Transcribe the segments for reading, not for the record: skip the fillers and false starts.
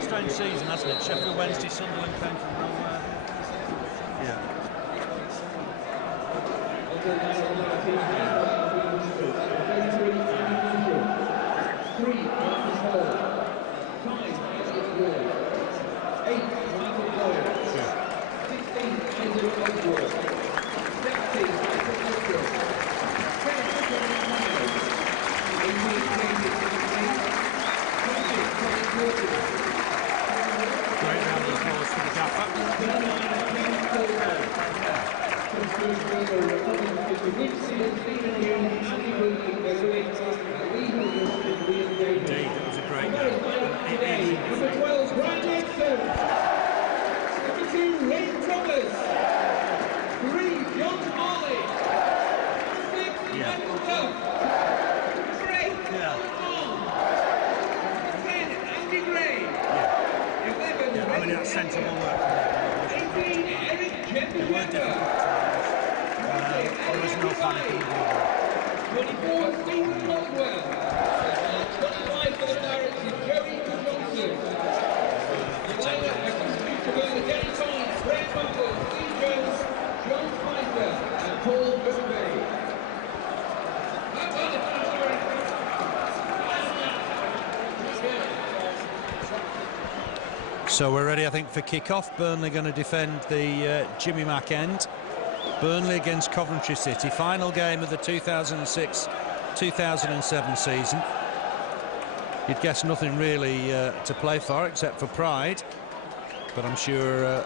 Strange season, hasn't it? Sheffield Wednesday, Sunderland came from nowhere. Yeah. Great round of applause for the gaffer. Indeed, it was a great game. Number 12, Brian Jackson. Number 2, Wayne Thomas. 3, John Harley. 6, Michael Duff. 3, Andy Gray. 11, I mean, that's sensible work. 18, Eric Jensen. There was no panic in the ball. 24, Stephen Roswell. 25 for the Pirates is Joey Johnson. Getting time, Graham Buckle, Steve Jones, John Spicer, and Paul Bouvet. So we're ready, I think, for kick-off. Burnley going to defend the Jimmy Mack end. Burnley against Coventry City, final game of the 2006-2007 season. You'd guess nothing really to play for except for pride, but I'm sure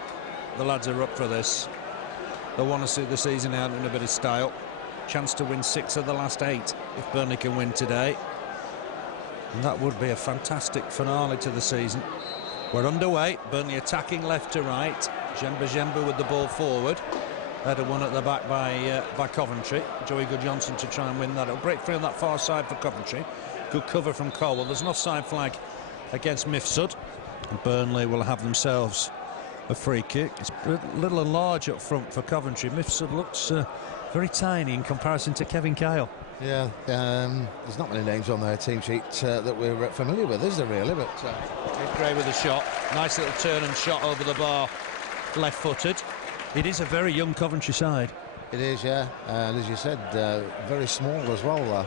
the lads are up for this. They want to see the season out in a bit of style. Chance to win 6 of the last 8 if Burnley can win today, and that would be a fantastic finale to the season. We're underway. Burnley attacking left to right. Jemba with the ball forward. Header one at the back by Coventry. Joey Johnson to try and win that. It'll break free on that far side for Coventry. Good cover from Colwell. There's an offside flag against Mifsud. And Burnley will have themselves a free kick. It's a little and large up front for Coventry. Mifsud looks very tiny in comparison to Kevin Kyle. Yeah, there's not many names on their team sheet that we're familiar with, is there really? But Gray with a shot. Nice little turn and shot over the bar, left-footed. It is a very young Coventry side. It is, yeah. And as you said, very small as well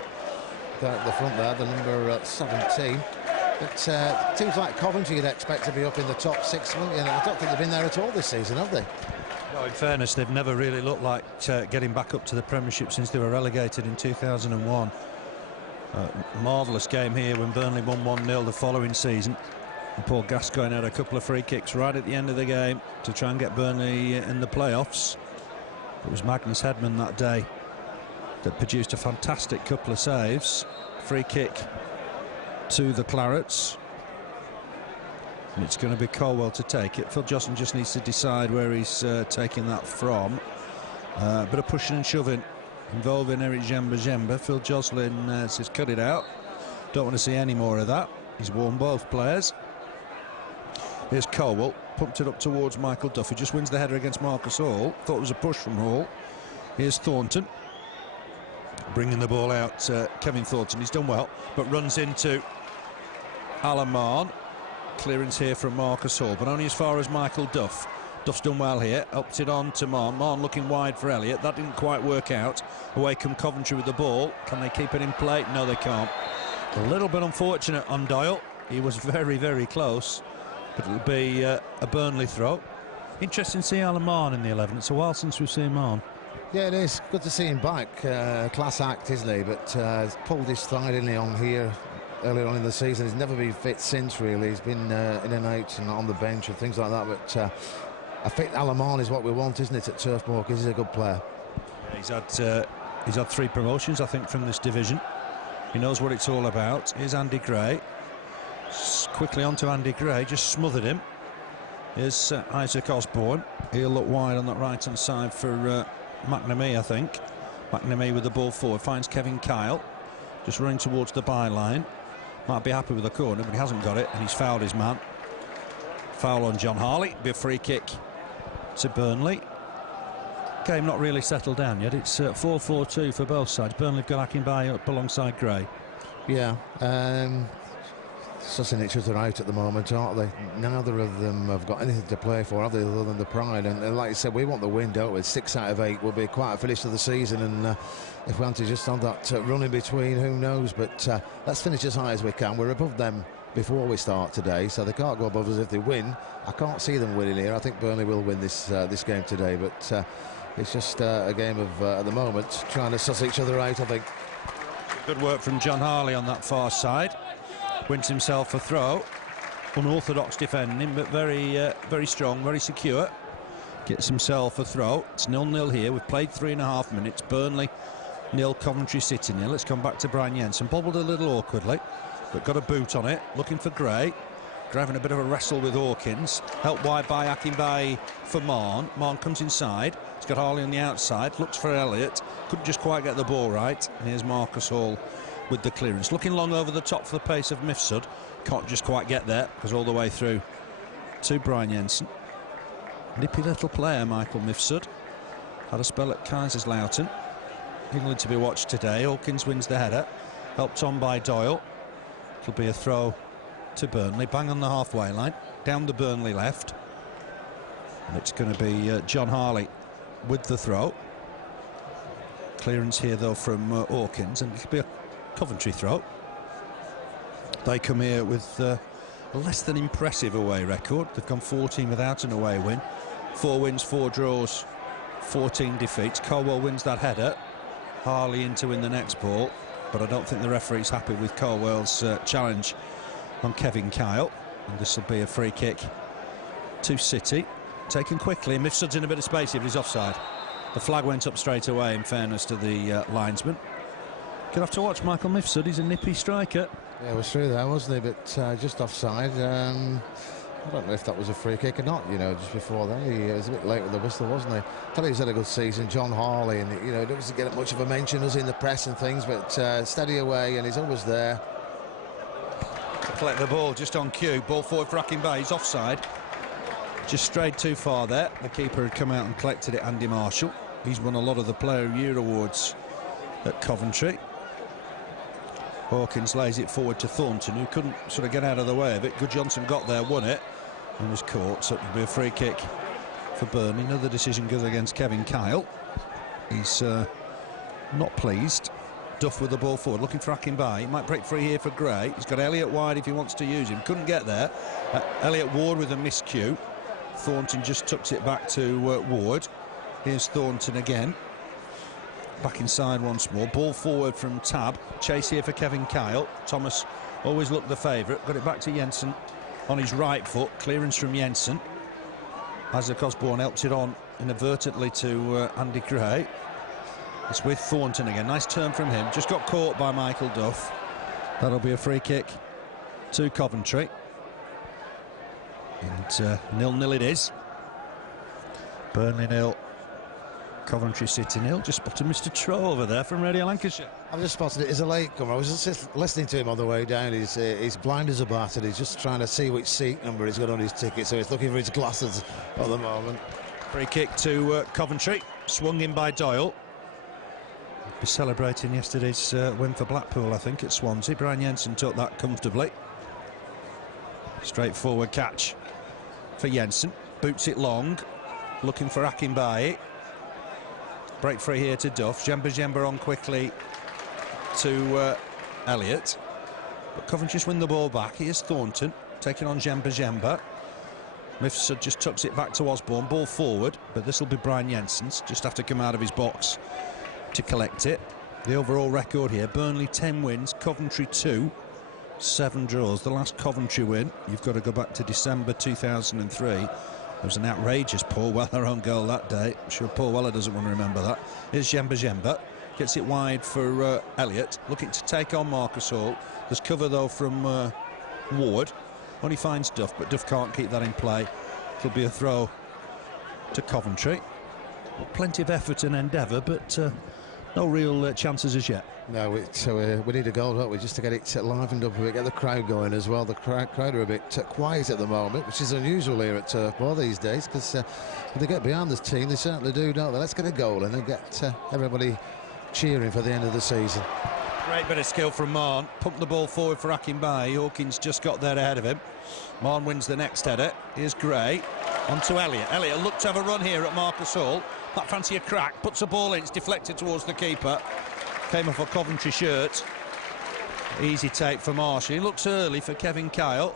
there at the front there, the number 17. But teams like Coventry you'd expect to be up in the top 6. Wouldn't you? And I don't think they've been there at all this season, have they? No, in fairness, they've never really looked like getting back up to the Premiership since they were relegated in 2001. Marvellous game here when Burnley won 1-0 the following season. And Paul Gascoigne had a couple of free kicks right at the end of the game to try and get Burnley in the playoffs. It was Magnus Hedman that day that produced a fantastic couple of saves. Free kick to the Clarets. And it's going to be Colwell to take it. Phil Johnson just needs to decide where he's taking that from. Bit of pushing and shoving involving Eric Jemba. Phil Joslin says cut it out. Don't want to see any more of that. He's warned both players. Here's Colwell, pumped it up towards Michael Duff. He just wins the header against Marcus Hall. Thought it was a push from Hall. Here's Thornton, bringing the ball out. Kevin Thornton, he's done well, but runs into Alan Marn. Clearance here from Marcus Hall, but only as far as Michael Duff. Duff's done well here, upped it on to Marn. Marn looking wide for Elliott. That didn't quite work out. Away come Coventry with the ball. Can they keep it in play? No, they can't. A little bit unfortunate on Doyle. He was very, very close, but it'll be a Burnley throw. Interesting to see Alan Marn in the 11. It's a while since we've seen Marn. Yeah, it is. Good to see him back. Class act, isn't he? But he's pulled his thigh in on here earlier on in the season. He's never been fit since, really. He's been in and out and on the bench and things like that. But a fit Alan Marn is what we want, isn't it, at Turf Moor, because he's a good player. He's had 3 promotions, I think, from this division. He knows what it's all about. Here's Andy Gray. Quickly on to Andy Gray, just smothered him. Here's Isaac Osborne. He'll look wide on that right-hand side for McNamee, I think. McNamee with the ball forward, finds Kevin Kyle, just running towards the byline. Might be happy with the corner, but he hasn't got it, and he's fouled his man. Foul on John Harley. Be a free kick to Burnley. Game not really settled down yet. It's 4-4-2 for both sides. Burnley have got Akinbaye up alongside Gray. Yeah, sussing each other out at the moment, aren't they? Neither of them have got anything to play for, have they, other than the pride? And like you said, we want the win, don't we? 6 out of 8 will be quite a finish to the season, and if we want to just have that run in between, who knows? But let's finish as high as we can. We're above them before we start today, so they can't go above us if they win. I can't see them winning here. I think Burnley will win this game today, but it's just a game of, at the moment, trying to suss each other out, I think. Good work from John Harley on that far side. Wins himself a throw. Unorthodox defending, but very strong, very secure. Gets himself a throw. It's 0-0 here. We've played 3.5 minutes. Burnley 0, Coventry City 0. Let's come back to Brian Jensen. Bobbled a little awkwardly, but got a boot on it. Looking for Gray. Gray having a bit of a wrestle with Hawkins. Helped wide by Akinbaye for Marn. Marn comes inside. He's got Harley on the outside. Looks for Elliott. Couldn't just quite get the ball right. And here's Marcus Hall with the clearance. Looking long over the top for the pace of Mifsud. Can't just quite get there, because all the way through to Brian Jensen. Nippy little player, Michael Mifsud. Had a spell at Kaiserslautern. England to be watched today. Hawkins wins the header. Helped on by Doyle. It'll be a throw to Burnley. Bang on the halfway line. Down the Burnley left. And it's going to be John Harley with the throw. Clearance here, though, from Hawkins. And it'll be a Coventry throw. They come here with a less than impressive away record. They've gone 14 without an away win. 4 wins, 4 draws, 14 defeats. Colwell wins that header. Harley in to win the next ball, but I don't think the referee's happy with Colwell's challenge on Kevin Kyle. And this will be a free kick to City. Taken quickly. Mifsud's in a bit of space here, but he's offside. The flag went up straight away, in fairness to the linesman. Gonna have to watch Michael Mifsud. He's a nippy striker. Yeah, it was through there, wasn't he? But just offside. I don't know if that was a free kick or not, you know, just before that. He was a bit late with the whistle, wasn't he? I tell you, he's had a good season, John Harley, and, you know, he doesn't get much of a mention as in the press and things, but steady away, and he's always there. Collect the ball just on cue. Ball forward for Akinbaye. He's offside. Just strayed too far there. The keeper had come out and collected it, Andy Marshall. He's won a lot of the Player of the Year awards at Coventry. Hawkins lays it forward to Thornton, who couldn't sort of get out of the way of it. Good Johnson got there, won it, and was caught. So it'll be a free kick for Burnley. Another decision goes against Kevin Kyle. He's not pleased. Duff with the ball forward, looking for Akinbaye. He might break free here for Gray. He's got Elliott wide if he wants to use him. Couldn't get there. Elliott Ward with a miscue. Thornton just tucks it back to Ward. Here's Thornton again. Back inside once more. Ball forward from Tab. Chase here for Kevin Kyle. Thomas always looked the favourite. Got it back to Jensen on his right foot. Clearance from Jensen. Isaac Osborne helps it on inadvertently to Andy Gray. It's with Thornton again. Nice turn from him. Just got caught by Michael Duff. That'll be a free kick to Coventry. And 0-0 it is. Burnley 0. Coventry City 0. Just spotted Mr. Trow over there from Radio Lancashire. I've just spotted it as a late comer. I was just listening to him on the way down. He's blind as a bat, and he's just trying to see which seat number he's got on his ticket, so he's looking for his glasses at the moment. Free kick to Coventry. Swung in by Doyle. Be celebrating yesterday's win for Blackpool, I think, at Swansea. Brian Jensen took that comfortably. Straightforward catch for Jensen. Boots it long. Looking for Akinbaye. Break free here to Duff. Jemba on quickly to Elliott. But Coventry just win the ball back. Here's Thornton taking on Jemba. Mifsud just tucks it back to Osborne, ball forward, but this will be Brian Jensen's, just have to come out of his box to collect it. The overall record here, Burnley 10 wins, Coventry 2, 7 draws. The last Coventry win, you've got to go back to December 2003. There was an outrageous Paul Weller own goal that day. I'm sure Paul Weller doesn't want to remember that. Here's Jemba, gets it wide for Elliott, looking to take on Marcus Hall. There's cover though from Ward. Only finds Duff, but Duff can't keep that in play. It'll be a throw to Coventry. Plenty of effort and endeavour, but no real chances as yet. No, we need a goal, don't we, just to get it livened up a bit, get the crowd going as well. The crowd are a bit quiet at the moment, which is unusual here at Turf Moor these days, because when they get behind this team, they certainly do, don't they? Let's get a goal and then get everybody cheering for the end of the season. Great bit of skill from Marn. Pumped the ball forward for Akinbaye. Hawkins just got there ahead of him. Marn wins the next header. Here's Gray. On to Elliott. Elliott looked to have a run here at Marcus Hall. Might fancy a crack. Puts the ball in. It's deflected towards the keeper. Came off a Coventry shirt. Easy take for Marshall. He looks early for Kevin Kyle.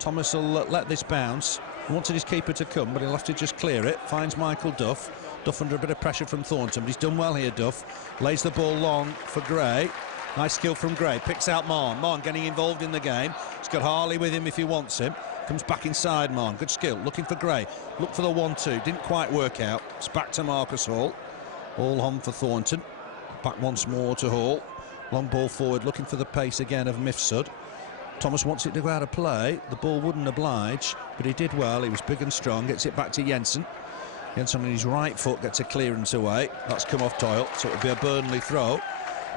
Thomas will let this bounce. He wanted his keeper to come, but he'll have to just clear it. Finds Michael Duff. Duff under a bit of pressure from Thornton, but he's done well here, Duff. Lays the ball long for Gray. Nice skill from Gray. Picks out Marn. Marn getting involved in the game. He's got Harley with him if he wants him. Comes back inside Marn. Good skill. Looking for Gray. Look for the 1-2. Didn't quite work out. It's back to Marcus Hall. All on for Thornton. Back once more to Hall. Long ball forward. Looking for the pace again of Mifsud. Thomas wants it to go out of play. The ball wouldn't oblige, but he did well. He was big and strong. Gets it back to Jensen. Jensen on his right foot gets a clearance away. That's come off Doyle, so it'll be a Burnley throw.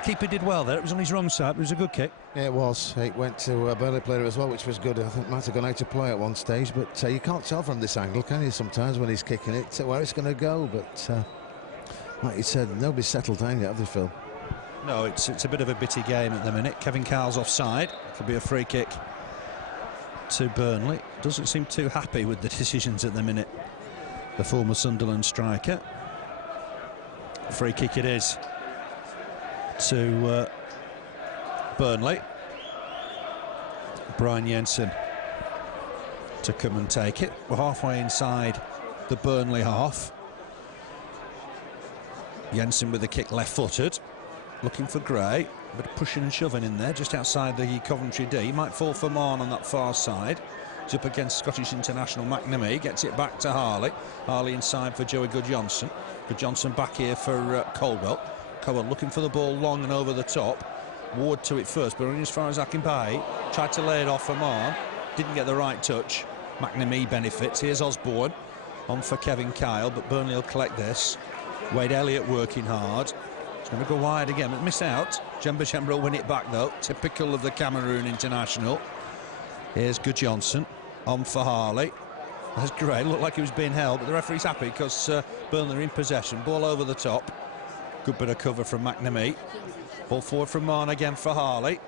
Keeper did well there. It was on his wrong side, but it was a good kick. Yeah, it was. It went to a Burnley player as well, which was good. I think might have gone out to play at one stage, but you can't tell from this angle, can you, sometimes when he's kicking it, where it's going to go. But like you said, nobody's settled down yet, have they, Phil? No, it's a bit of a bitty game at the minute. Kevin Kyle's offside. Could be a free kick to Burnley. Doesn't seem too happy with the decisions at the minute, the former Sunderland striker. Free kick it is to Burnley. Brian Jensen to come and take it. We're halfway inside the Burnley half. Jensen with the kick left-footed, looking for Gray, but pushing and shoving in there just outside the Coventry D. He might fall for Marn on that far side. He's up against Scottish international McNamee. Gets it back to Harley. Harley inside for Joey Goodjohnson. Goodjohnson back here for Colwell. Colwell looking for the ball long and over the top. Ward to it first, but only as far as Akinbaye. Tried to lay it off for Marn. Didn't get the right touch. McNamee benefits. Here's Osborne on for Kevin Kyle, but Burnley will collect this. Wade Elliott working hard. It's going to go wide again, but miss out. Jemba will win it back though. Typical of the Cameroon international. Here's Goodjohnson on for Harley. That's great. Looked like he was being held, but the referee's happy because Burnley are in possession. Ball over the top. Good bit of cover from McNamee. Ball forward from Marn again for Harley.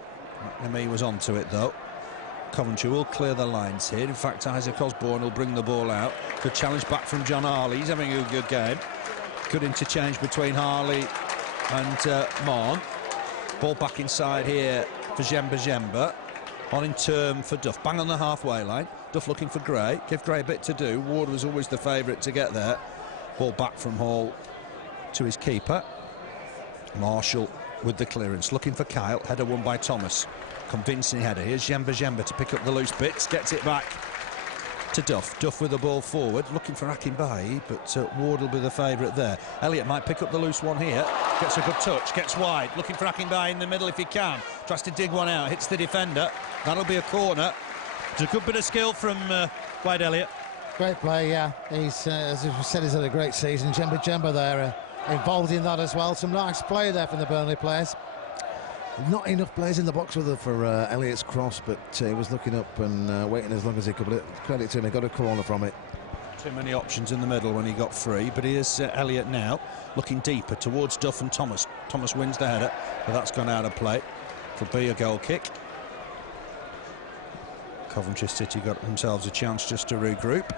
McNamee was onto it though. Coventry will clear the lines here. In fact, Isaac Osborne will bring the ball out. Good challenge back from John Harley. He's having a good game. Good interchange between Harley and Marn. Ball back inside here for Jemba. On in turn for Duff. Bang on the halfway line. Duff looking for Gray. Give Gray a bit to do. Ward was always the favourite to get there. Ball back from Hall to his keeper. Marshall with the clearance. Looking for Kyle. Header won by Thomas. Convincing header. Here's Jemba to pick up the loose bits. Gets it back to Duff. Duff with the ball forward. Looking for Akinbaye, but Ward will be the favourite there. Elliott might pick up the loose one here. Gets a good touch. Gets wide. Looking for Akinbaye in the middle if he can. Tries to dig one out. Hits the defender. That'll be a corner. It's a good bit of skill from Wade Elliott. Great play, yeah. He's, as we said, he's had a great season. Jemba there involved in that as well. Some nice play there from the Burnley players. Not enough players in the box with her for Elliott's cross, but he was looking up and waiting as long as he could. But credit to him, he got a corner from it. Too many options in the middle when he got free, but here's Elliott now, looking deeper towards Duff and Thomas. Thomas wins the header, but that's gone out of play. Could be a goal kick. Coventry City got themselves a chance just to regroup.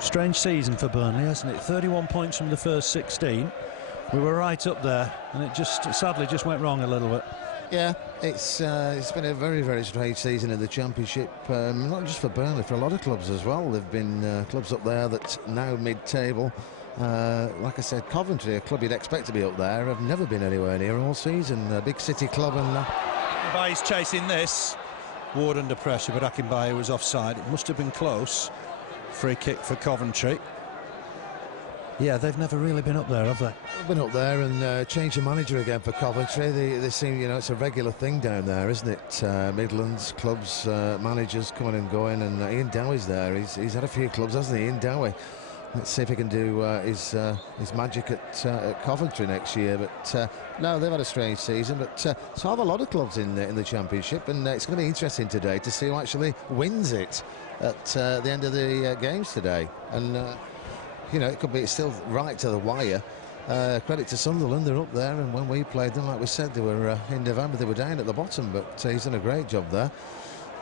Strange season for Burnley, hasn't it? 31 points from the first 16. We were right up there, and it just sadly just went wrong a little bit. Yeah, it's been a very, very strange season in the Championship, not just for Burnley, for a lot of clubs as well. There have been clubs up there that now mid-table. Like I said, Coventry, a club you'd expect to be up there, have never been anywhere near all season. A big city club. And Akinbaye's chasing this. Ward under pressure, but Akinbaye was offside. It must have been close. Free kick for Coventry. Yeah, they've never really been up there, have they? They've been up there and changed the manager again for Coventry. They seem, it's a regular thing down there, isn't it? Midlands clubs, managers coming and going, and Ian Dowie's there. He's had a few clubs, hasn't he, Ian Dowie? Let's see if he can do his magic at Coventry next year. But no, they've had a strange season. But so have a lot of clubs in the Championship, and it's going to be interesting today to see who actually wins it at the end of the games today. And it could be still right to the wire. Credit to Sunderland, they're up there, and when we played them, like we said, they were in November, they were down at the bottom, but he's done a great job there.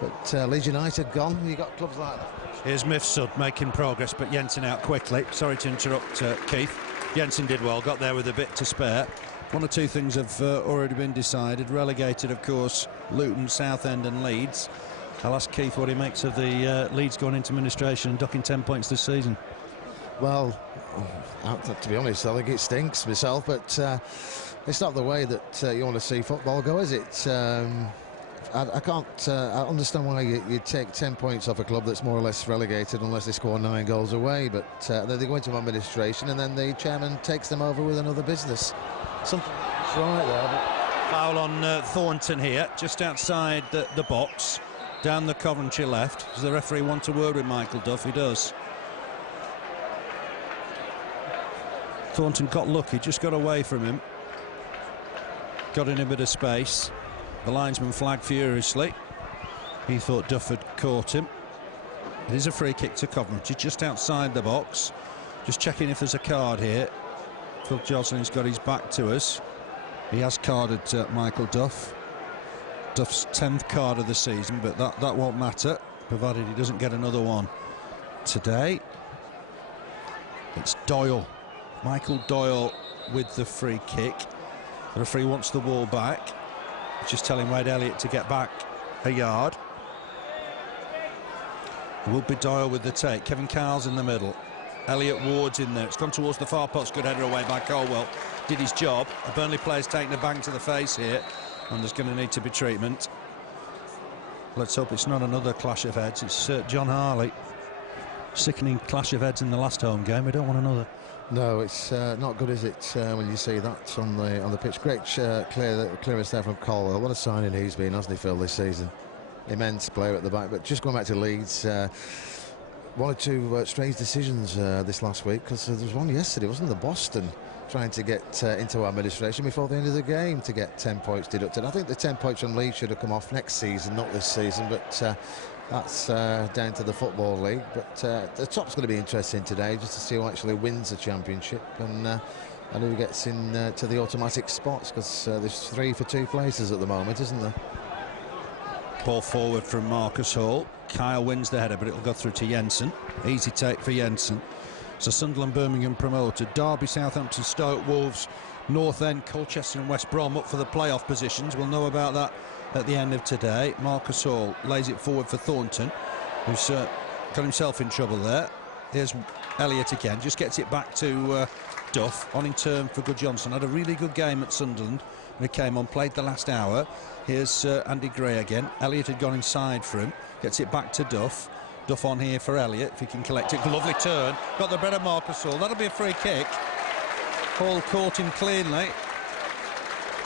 But Leeds United gone, you got clubs like that. Here's Mifsud making progress, but Jensen out quickly. Sorry to interrupt, Keith. Jensen did well, got there with a bit to spare. One or two things have already been decided. Relegated, of course, Luton, Southend and Leeds. I'll ask Keith what he makes of the Leeds going into administration and ducking 10 points this season. Well, to be honest, I think it stinks myself, but it's not the way that you want to see football go, is it? I can't understand why you take 10 points off a club that's more or less relegated unless they score 9 goals away, but then they go into administration and then the chairman takes them over with another business. Something's right there. But... Foul on Thornton here, just outside the box, down the Coventry left. Does the referee want a word with Michael Duff? He does. Thornton got lucky, just got away from him. Got in a bit of space. The linesman flagged furiously. He thought Duff had caught him. It is a free kick to Coventry, just outside the box. Just checking if there's a card here. Phil Josling's got his back to us. He has carded Michael Duff. Duff's 10th card of the season, but that won't matter, provided he doesn't get another one today. It's Doyle. Michael Doyle with the free kick. The referee wants the ball back. Just telling Wade Elliott to get back a yard. It will be Doyle with the take. Kevin Carl's in the middle. Elliott Ward's in there. It's gone towards the far post. Good header away by Colwell. Did his job. The Burnley player's taking a bang to the face here, and there's going to need to be treatment. Let's hope it's not another clash of heads. It's John Harley. Sickening clash of heads in the last home game. We don't want another. No, it's not good, is it, when you see that on the pitch. Great clearance there from Colwell. What a signing he's been, hasn't he, Phil, this season? Immense player at the back. But just going back to Leeds, one or two strange decisions this last week, because there was one yesterday, wasn't there? Boston trying to get into administration before the end of the game to get 10 points deducted. I think the 10 points from Leeds should have come off next season, not this season, but that's down to the Football League. But the top's going to be interesting today, just to see who actually wins the Championship and who gets in to the automatic spots, because there's 3 for 2 places at the moment, isn't there? Ball forward from Marcus Hall. Kyle wins the header, but it'll go through to Jensen. Easy take for Jensen. So Sunderland, Birmingham promoted. Derby, Southampton, Stoke, Wolves, North End, Colchester and West Brom up for the playoff positions. We'll know about that at the end of today. Marcus Hall lays it forward for Thornton, who's got himself in trouble there. Here's Elliott again, just gets it back to Duff, on in turn for Good Johnson. Had a really good game at Sunderland when he came on, played the last hour. Here's Andy Gray again. Elliott had gone inside for him, gets it back to Duff. Duff on here for Elliott, if he can collect it. Lovely turn, got the better Marcus Hall. That'll be a free kick. Hall caught him cleanly.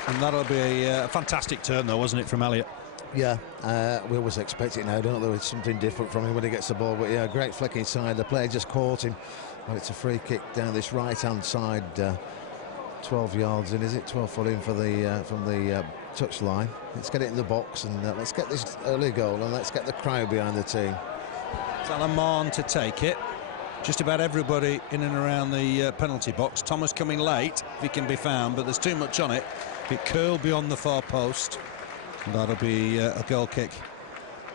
And that'll be a fantastic turn, though, wasn't it, from Elliott? Yeah, we always expect it now, don't we? It's something different from him when he gets the ball. But yeah, great flick inside. The player just caught him. And it's a free kick down this right-hand side, 12 yards in, is it? 12 foot in for the from the touch line. Let's get it in the box and let's get this early goal and let's get the crowd behind the team. It's Alan Mahon to take it. Just about everybody in and around the penalty box. Thomas coming late, if he can be found, but there's too much on it. It curled beyond the far post. And that'll be a goal kick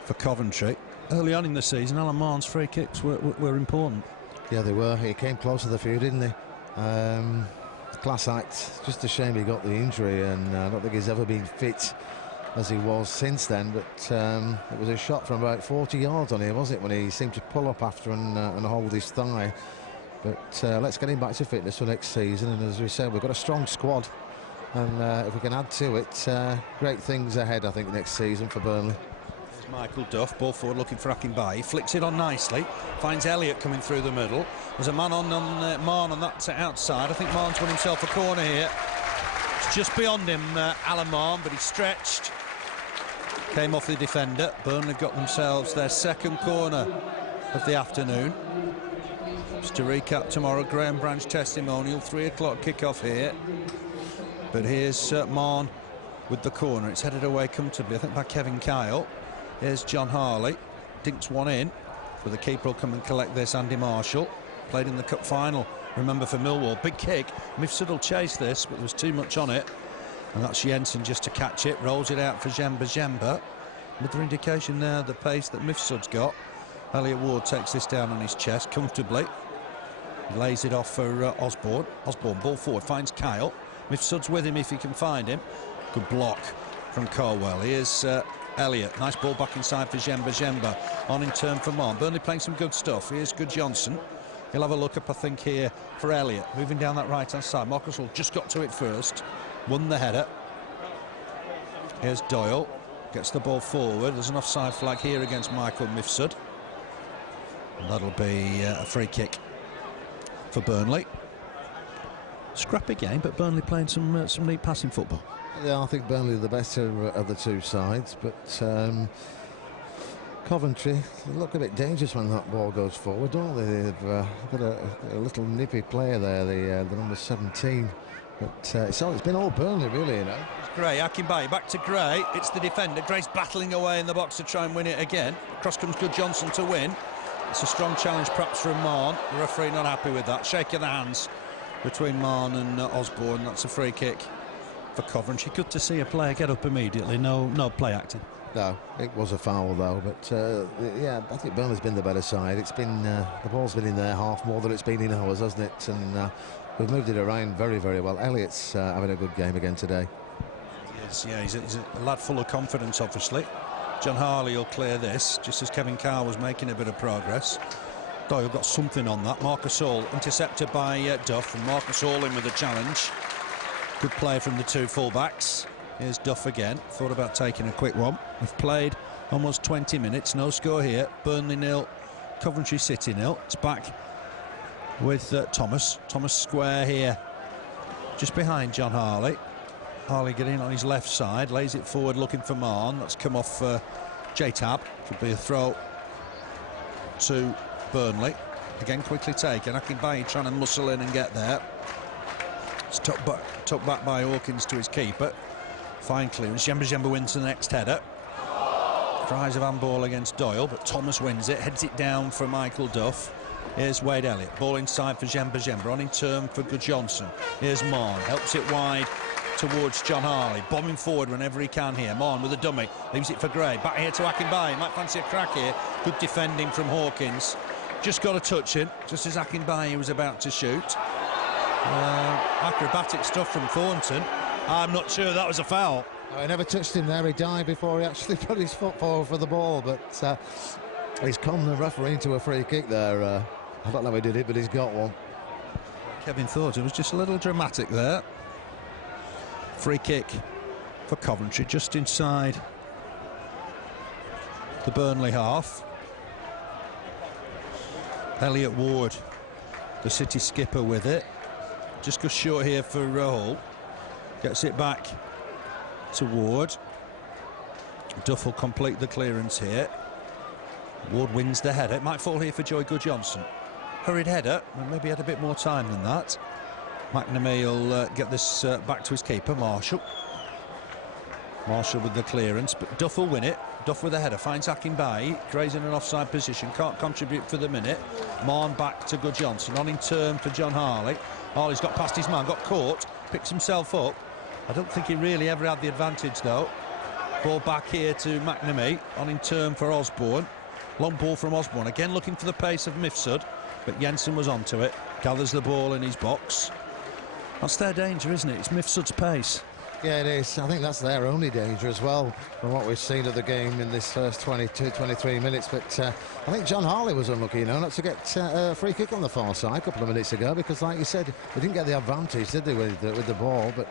for Coventry. Early on in the season, Alan Mahon's free kicks were important. Yeah, they were. He came close to the few, didn't he? Class act. Just a shame he got the injury, and I don't think he's ever been fit as he was since then. But it was a shot from about 40 yards on here, was it, when he seemed to pull up after and hold his thigh. But let's get him back to fitness for next season. And as we said, we've got a strong squad, and if we can add to it, great things ahead, I think, next season for Burnley. There's Michael Duff, ball forward looking for Akinbaye. He flicks it on nicely, finds Elliott coming through the middle. There's a man on Marn on that outside. I think Marn's won himself a corner here. It's just beyond him, Alan Marn, but he stretched. Came off the defender. Burnley got themselves their second corner of the afternoon. Just to recap tomorrow, Graham Branch testimonial, 3 o'clock kickoff here. But here's Marn with the corner. It's headed away comfortably, I think, by Kevin Kyle. Here's John Harley. Dinks one in, but the keeper will come and collect this. Andy Marshall played in the cup final, remember, for Millwall. Big kick. Mifsud will chase this, but there was too much on it. And that's Jensen just to catch it. Rolls it out for Jemba. Another indication there, the pace that Mifsud's got. Elliott Ward takes this down on his chest comfortably. He lays it off for Osborne. Osborne, ball forward, finds Kyle. Mifsud's with him if he can find him. Good block from Colwell. Here's Elliott. Nice ball back inside for Jemba. On in turn for Marn. Burnley playing some good stuff. Here's Good Johnson. He'll have a look up, I think, here for Elliott. Moving down that right-hand side. Marcus Hall just got to it first. Won the header. Here's Doyle. Gets the ball forward. There's an offside flag here against Michael Mifsud. And that'll be a free kick for Burnley. Scrappy game, but Burnley playing some neat passing football. Yeah, I think Burnley are the better of the two sides, but Coventry look a bit dangerous when that ball goes forward, don't they? They've got a little nippy player there, the number 17. But it's been all Burnley, really, you know. It's Gray, Akinbaye back to Gray. It's the defender. Gray's battling away in the box to try and win it again. Across comes Good Johnson to win. It's a strong challenge perhaps from Marn. The referee not happy with that. Shaking the hands between Marn and Osborne. That's a free kick for Coventry. Good to see a player get up immediately. No play acting. No, it was a foul though. But yeah, I think Burnley's been the better side. It's been the ball's been in their half more than it's been in ours, hasn't it? And we've moved it around very, very well. Elliott's having a good game again today. He is, yeah. He's a lad full of confidence, obviously. John Harley will clear this, just as Kevin Carr was making a bit of progress. Doyle got something on that. Marcus Hall intercepted by Duff, and Marcus Hall in with a challenge. Good play from the two fullbacks. Here's Duff again. Thought about taking a quick one. We've played almost 20 minutes. No score here. Burnley 0, Coventry City 0. It's back with Thomas. Thomas square here, just behind John Harley. Harley getting on his left side, lays it forward looking for Marn. That's come off J-Tab. Could be a throw to Burnley. Again quickly taken. Akinbaye trying to muscle in and get there. It's tucked back by Hawkins to his keeper. Fine clearance. Jemba wins the next header. Cries of handball against Doyle, but Thomas wins it. Heads it down for Michael Duff. Here's Wade Elliott. Ball inside for Jemba. On in turn for Good Johnson. Here's Marn. Helps it wide towards John Harley. Bombing forward whenever he can here. Marn with a dummy. Leaves it for Gray. Back here to Akinbaye. Might fancy a crack here. Good defending from Hawkins. Just got a touch in, just as Akinbaye was about to shoot. Acrobatic stuff from Thornton. I'm not sure that was a foul. I never touched him there. He dived before he actually put his foot forward for the ball, but he's conned the referee into a free kick there. I don't know how he did it, but he's got one. Kevin Thornton was just a little dramatic there. Free kick for Coventry, just inside the Burnley half. Elliott Ward, the City skipper, with it. Just goes short here for Hall. Gets it back to Ward. Duff will complete the clearance here. Ward wins the header. It might fall here for Joy Good Johnson. Hurried header, and maybe had a bit more time than that. McNamee will get this back to his keeper, Marshall. Marshall with the clearance, but Duff will win it. Duff with a header, finds Akinbaye. Gray's in an offside position, can't contribute for the minute. Marn back to Good Johnson, on in turn for John Harley. Harley's got past his man, got caught, picks himself up. I don't think he really ever had the advantage though. Ball back here to McNamee, on in turn for Osborne. Long ball from Osborne, again looking for the pace of Mifsud, but Jensen was onto it. Gathers the ball in his box. That's their danger, isn't it? It's Mifsud's pace. Yeah, it is. I think that's their only danger as well, from what we've seen of the game in this first 22, 23 minutes. But I think John Harley was unlucky, not to get a free kick on the far side a couple of minutes ago, because, like you said, they didn't get the advantage, did they, with the ball? But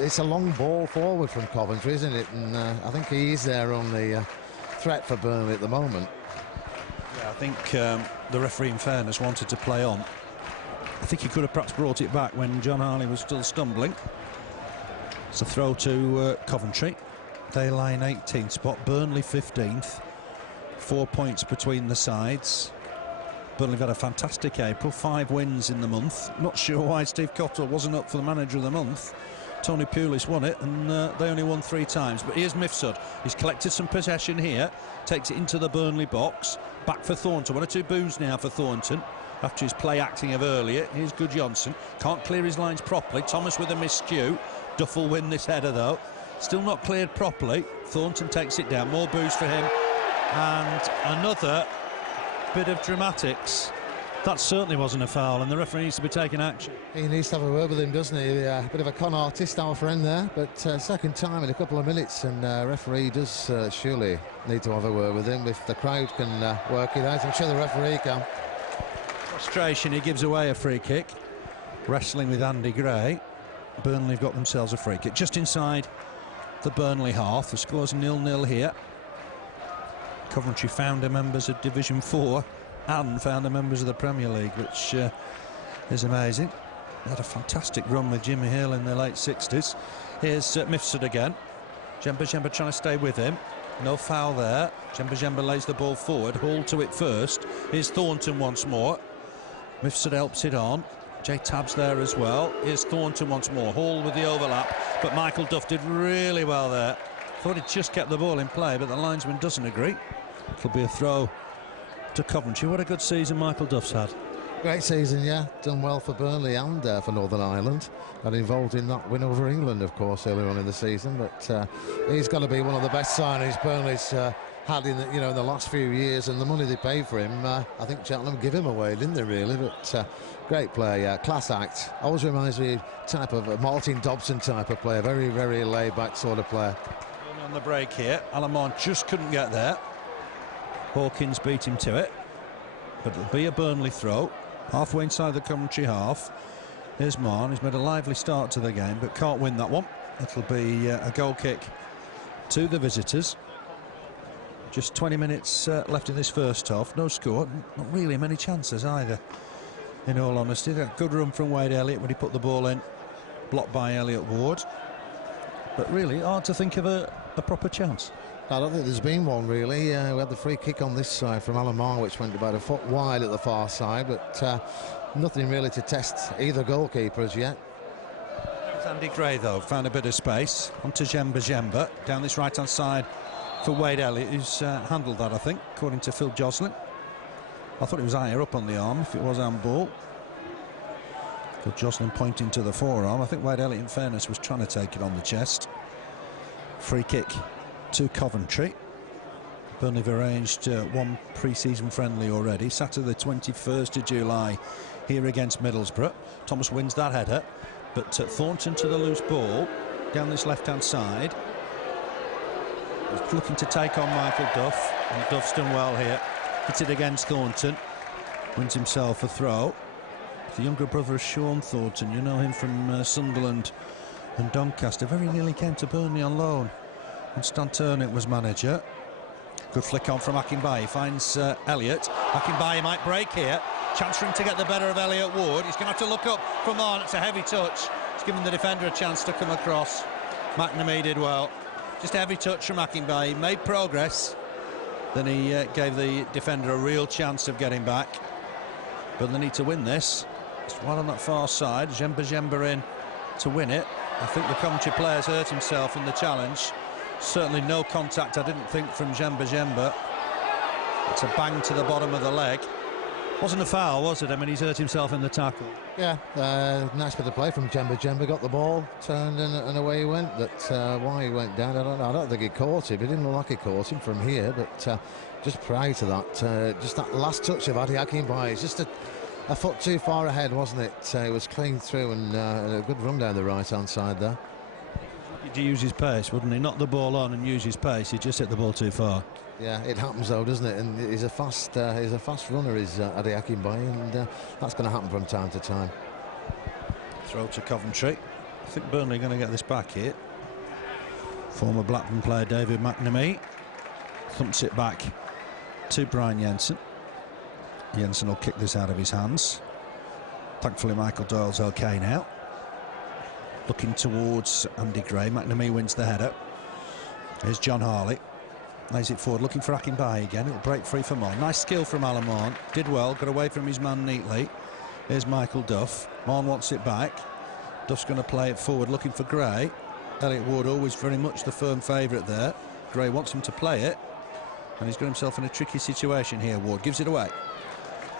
it's a long ball forward from Coventry, isn't it? And I think he is their only threat for Burnley at the moment. Yeah, I think the referee, in fairness, wanted to play on. I think he could have perhaps brought it back when John Harley was still stumbling. It's a throw to Coventry. They lie in 18th spot, Burnley 15th. 4 points between the sides. Burnley have had a fantastic April, 5 wins in the month. Not sure why Steve Cottle wasn't up for the manager of the month. Tony Pulis won it, and they only won 3 times. But here's Mifsud. He's collected some possession here, takes it into the Burnley box. Back for Thornton. 1 or 2 boos now for Thornton after his play acting of earlier. Here's Gudjonsson. Can't clear his lines properly. Thomas with a miscue. Duff will win this header, though. Still not cleared properly. Thornton takes it down. More boos for him. And another bit of dramatics. That certainly wasn't a foul, and the referee needs to be taking action. He needs to have a word with him, doesn't he? A bit of a con artist, our friend there. But second time in a couple of minutes, and referee does surely need to have a word with him. If the crowd can work it out, I'm sure the referee can. Frustration, he gives away a free kick. Wrestling with Andy Gray. Burnley have got themselves a free kick just inside the Burnley half. The score's 0-0 here. Coventry founder members of Division 4 and founder members of the Premier League, which is amazing. They had a fantastic run with Jimmy Hill in the late 60s. Here's Mifsud again. Jemba trying to stay with him. No foul there. Jemba lays the ball forward. Hall to it first. Here's Thornton once more. Mifsud helps it on. Jay Tabb's there as well. Here's Thornton once more. Hall with the overlap, but Michael Duff did really well there. Thought he'd just kept the ball in play, but the linesman doesn't agree. It'll be a throw to Coventry. What a good season Michael Duff's had. Great season, yeah. Done well for Burnley and for Northern Ireland. And involved in that win over England, of course, earlier on in the season. But he's got to be one of the best signings Burnley's had in the, in the last few years. And the money they paid for him, I think Cheltenham give him away, didn't they, really? But great player, class act. Always reminds me type of a Martin Dobson type of player. Very, very laid-back sort of player. On the break here, Alamont just couldn't get there. Hawkins beat him to it, but it'll be a Burnley throw halfway inside the Coventry half. Here's Marn. He's made a lively start to the game but can't win that one. It'll be a goal kick to the visitors. Just 20 minutes left in this first half. No score, not really many chances either, in all honesty. That good run from Wade Elliott when he put the ball in, blocked by Elliott Ward, but really hard to think of a proper chance. I don't think there's been one, really. We had the free kick on this side from Alan Marr, which went about a foot wide at the far side, but nothing really to test either goalkeeper as yet. Andy Gray, though, found a bit of space. Onto Jemba down this right-hand side for Wade Elliott, who's handled that, I think, according to Phil Joslin. I thought it was higher up on the arm, if it was handball. Phil Joslin pointing to the forearm. I think Wade Elliott, in fairness, was trying to take it on the chest. Free kick to Coventry. Burnley have arranged one pre-season friendly already, Saturday the 21st of July here against Middlesbrough. Thomas wins that header, but Thornton to the loose ball down this left-hand side. He's looking to take on Michael Duff, and Duff's done well here. Hits it against Thornton, wins himself a throw. The younger brother of Sean Thornton, you know him from Sunderland and Doncaster, very nearly came to Burnley on loan when Stan Turnip was manager. Good flick on from Akinbaye, finds Elliott. Akinbaye might break here. Chance for him to get the better of Elliott Ward. He's going to have to look up from on. It's a heavy touch. It's giving the defender a chance to come across. McNamee did well. Just a heavy touch from Akinbaye. He made progress. Then he gave the defender a real chance of getting back. But they need to win this. It's right on that far side. Jemba in to win it. I think the Coventry player's hurt himself in the challenge. Certainly no contact, I didn't think, from Jemba. It's a bang to the bottom of the leg. Wasn't a foul, was it? I mean, he's hurt himself in the tackle. Yeah, nice bit of play from Jemba. Got the ball, turned and away he went. But why he went down, I don't know. I don't think he caught him. He didn't look like he caught him from here. But just prior to that, just that last touch of Adi Akinbaye, it's just a foot too far ahead, wasn't it? It was clean through and a good run down the right-hand side there. He'd use his pace, wouldn't he? Knock the ball on and use his pace. He just hit the ball too far. Yeah, it happens though, doesn't it? And he's a fast runner, is Ade Akinbaye, and that's going to happen from time to time. Throw to Coventry. I think Burnley are going to get this back here. Former Blackburn player David McNamee thumps it back to Brian Jensen. Jensen will kick this out of his hands. Thankfully Michael Doyle's okay now. Looking towards Andy Gray. McNamee wins the header. Here's John Harley. Lays it forward, looking for Akinbaye again. It'll break free for Mon. Nice skill from Alan Mon. Did well, got away from his man neatly. Here's Michael Duff. Mon wants it back. Duff's going to play it forward, looking for Gray. Elliot Ward always very much the firm favourite there. Gray wants him to play it, and he's got himself in a tricky situation here. Ward gives it away.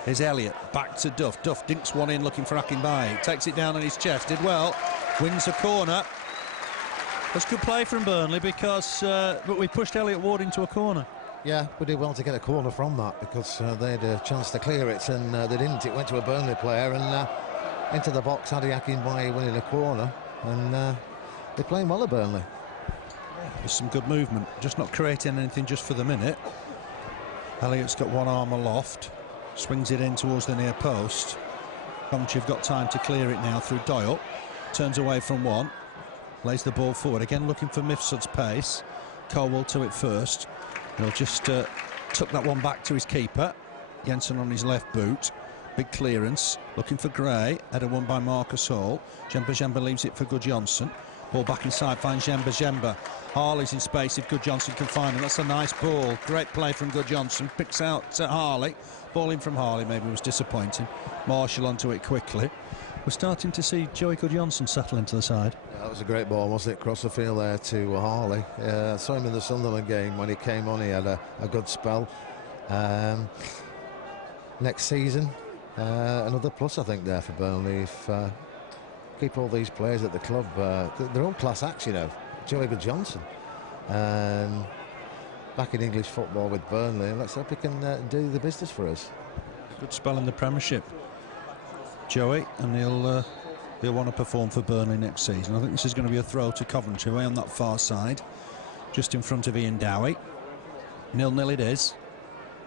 Here's Elliot, back to Duff. Duff dinks one in, looking for Akinbaye. Takes it down on his chest, did well. Wins a corner. That's good play from Burnley because but we pushed Elliot Ward into a corner. Yeah, we did well to get a corner from that because they had a chance to clear it and they didn't. It went to a Burnley player and into the box. Ade Akinbaye winning a corner, and they're playing well at Burnley. There's some good movement, just not creating anything just for the minute. Elliot's got one arm aloft, swings it in towards the near post. Coventry have got time to clear it now through Doyle. Turns away from one, lays the ball forward again, looking for Mifsud's pace. Colwell to it first. He'll just tuck that one back to his keeper. Jensen on his left boot. Big clearance, looking for Gray. Header won by Marcus Hall. Jemba leaves it for Goodjohnson. Ball back inside, finds Jemba. Harley's in space if Goodjohnson can find him. That's a nice ball. Great play from Goodjohnson. Picks out Harley. Ball in from Harley maybe was disappointing. Marshall onto it quickly. We're starting to see Joey Goodjohnson settle into the side. Yeah, that was a great ball, wasn't it? Across the field there to Harley. I saw him in the Sunderland game when he came on. He had a good spell. Next season, another plus, I think, there for Burnley. If keep all these players at the club, they're all class acts, you know. Joey Goodjohnson, back in English football with Burnley. Let's hope he can do the business for us. Good spell in the Premiership, Joey, and he'll want to perform for Burnley next season. I think this is going to be a throw to Coventry away on that far side, just in front of Ian Dowie. 0-0 it is.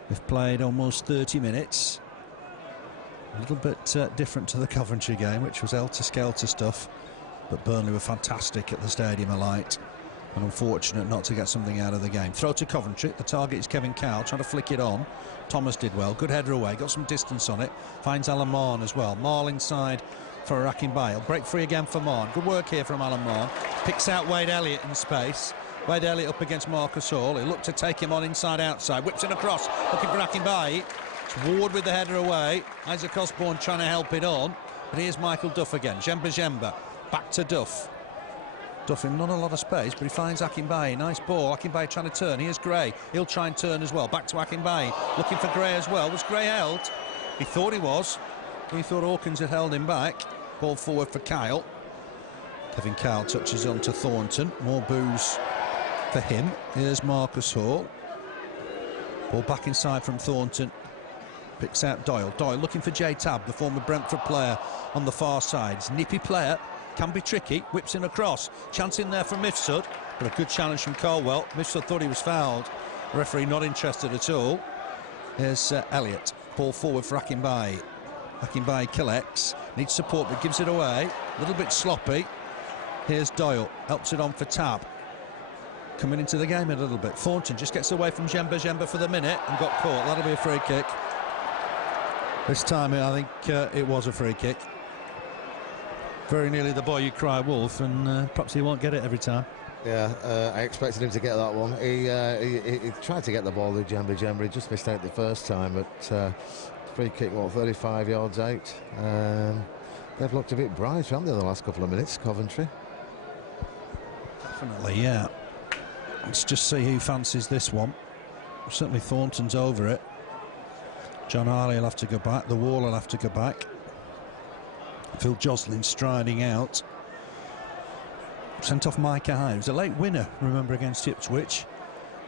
We've played almost 30 minutes. A little bit different to the Coventry game, which was helter-skelter stuff, but Burnley were fantastic at the Stadium of Light, and unfortunate not to get something out of the game. Throw to Coventry. The target is Kevin Cowell, trying to flick it on. Thomas did well. Good header away, got some distance on it. Finds Alan Marn as well. Marl inside for Akinbaye. He'll break free again for Marn. Good work here from Alan Marn. Picks out Wade Elliott in space. Wade Elliott up against Marcus Hall. He looked to take him on inside-outside. Whips it across, looking for Akinbaye. It's Ward with the header away. Isaac Osborne trying to help it on. But here's Michael Duff again. Jemba. Back to Duff. Duff in not a lot of space, but he finds Akinbaye. Nice ball. Akinbaye trying to turn. Here's Gray. He'll try and turn as well. Back to Akinbaye. Looking for Gray as well. Was Gray held? He thought he was. He thought Hawkins had held him back. Ball forward for Kyle. Kevin Kyle touches on to Thornton. More boos for him. Here's Marcus Hall. Ball back inside from Thornton. Picks out Doyle. Doyle looking for Jay Tabb, the former Brentford player on the far side. He's a nippy player. Can be tricky. Whips in across. Chance in there from Mifsud, but a good challenge from Colwell. Mifsud thought he was fouled. Referee not interested at all. Here's Elliott. Ball forward for Akinbaye. Akinbaye collects. Needs support but gives it away. A little bit sloppy. Here's Doyle. Helps it on for Tabb. Coming into the game a little bit. Thornton just gets away from Jemba for the minute and got caught. That'll be a free kick. This time I think it was a free kick. Very nearly the boy you cry wolf, and perhaps he won't get it every time. Yeah, I expected him to get that one. He tried to get the ball with Jemba. He just missed out the first time, but free kick, 35 yards out. They've looked a bit bright, haven't they, the last couple of minutes, Coventry? Definitely, yeah. Let's just see who fancies this one. Certainly Thornton's over it. John Harley will have to go back. The Wall will have to go back. Phil Joslin striding out. Sent off Micah Hyde. It was a late winner, remember, against Ipswich.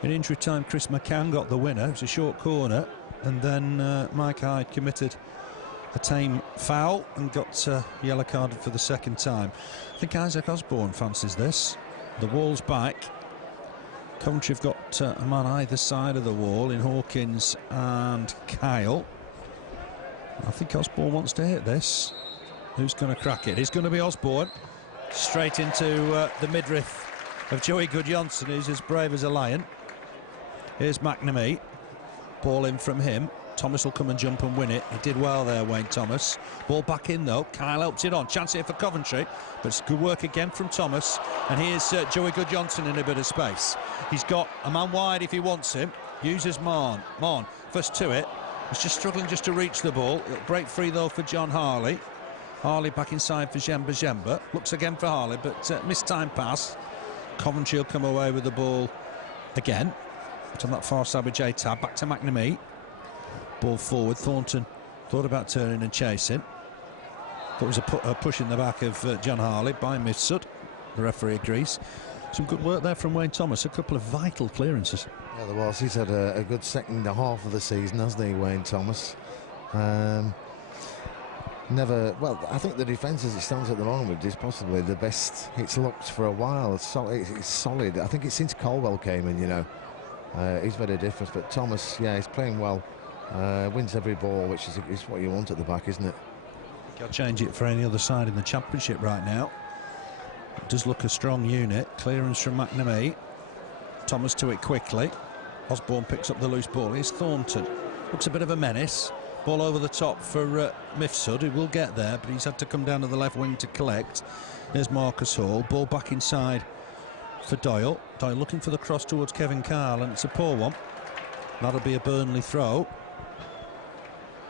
In injury time, Chris McCann got the winner. It was a short corner. And then Micah Hyde committed a tame foul and got yellow carded for the second time. I think Isaac Osborne fancies this. The wall's back. Coventry have got a man either side of the wall in Hawkins and Kyle. I think Osborne wants to hit this. Who's going to crack it? It's going to be Osborne. Straight into the midriff of Joey Goodjohnson, who's as brave as a lion. Here's McNamee. Ball in from him. Thomas will come and jump and win it. He did well there, Wayne Thomas. Ball back in though. Kyle helps it on. Chance here for Coventry, but it's good work again from Thomas. And here's Joey Goodjohnson in a bit of space. He's got a man wide if he wants him. Uses Marn. Marn first to it. He's just struggling just to reach the ball. It'll break free though for John Harley. Harley back inside for Djemba. Looks again for Harley, but missed time pass. Coventry will come away with the ball again. It's on that far side with J-Tab. Back to McNamee. Ball forward. Thornton thought about turning and chasing. Thought it was a push in the back of John Harley by Mifsud. The referee agrees. Some good work there from Wayne Thomas. A couple of vital clearances. Yeah, there was. He's had a good second half of the season, hasn't he, Wayne Thomas? Well, I think the defence as it stands at the moment is possibly the best it's looked for a while. It's solid. I think it's since Colwell came in, you know. He's made a difference, but Thomas, yeah, he's playing well. Wins every ball, which is what you want at the back, isn't it? Can't change it for any other side in the Championship right now. It does look a strong unit. Clearance from McNamee. Thomas to it quickly. Osborne picks up the loose ball. Here's Thornton. Looks a bit of a menace. Ball over the top for Mifsud, who will get there, but he's had to come down to the left wing to collect. There's Marcus Hall. Ball back inside for Doyle. Doyle looking for the cross towards Kevin Kyle, and it's a poor one. That'll be a Burnley throw.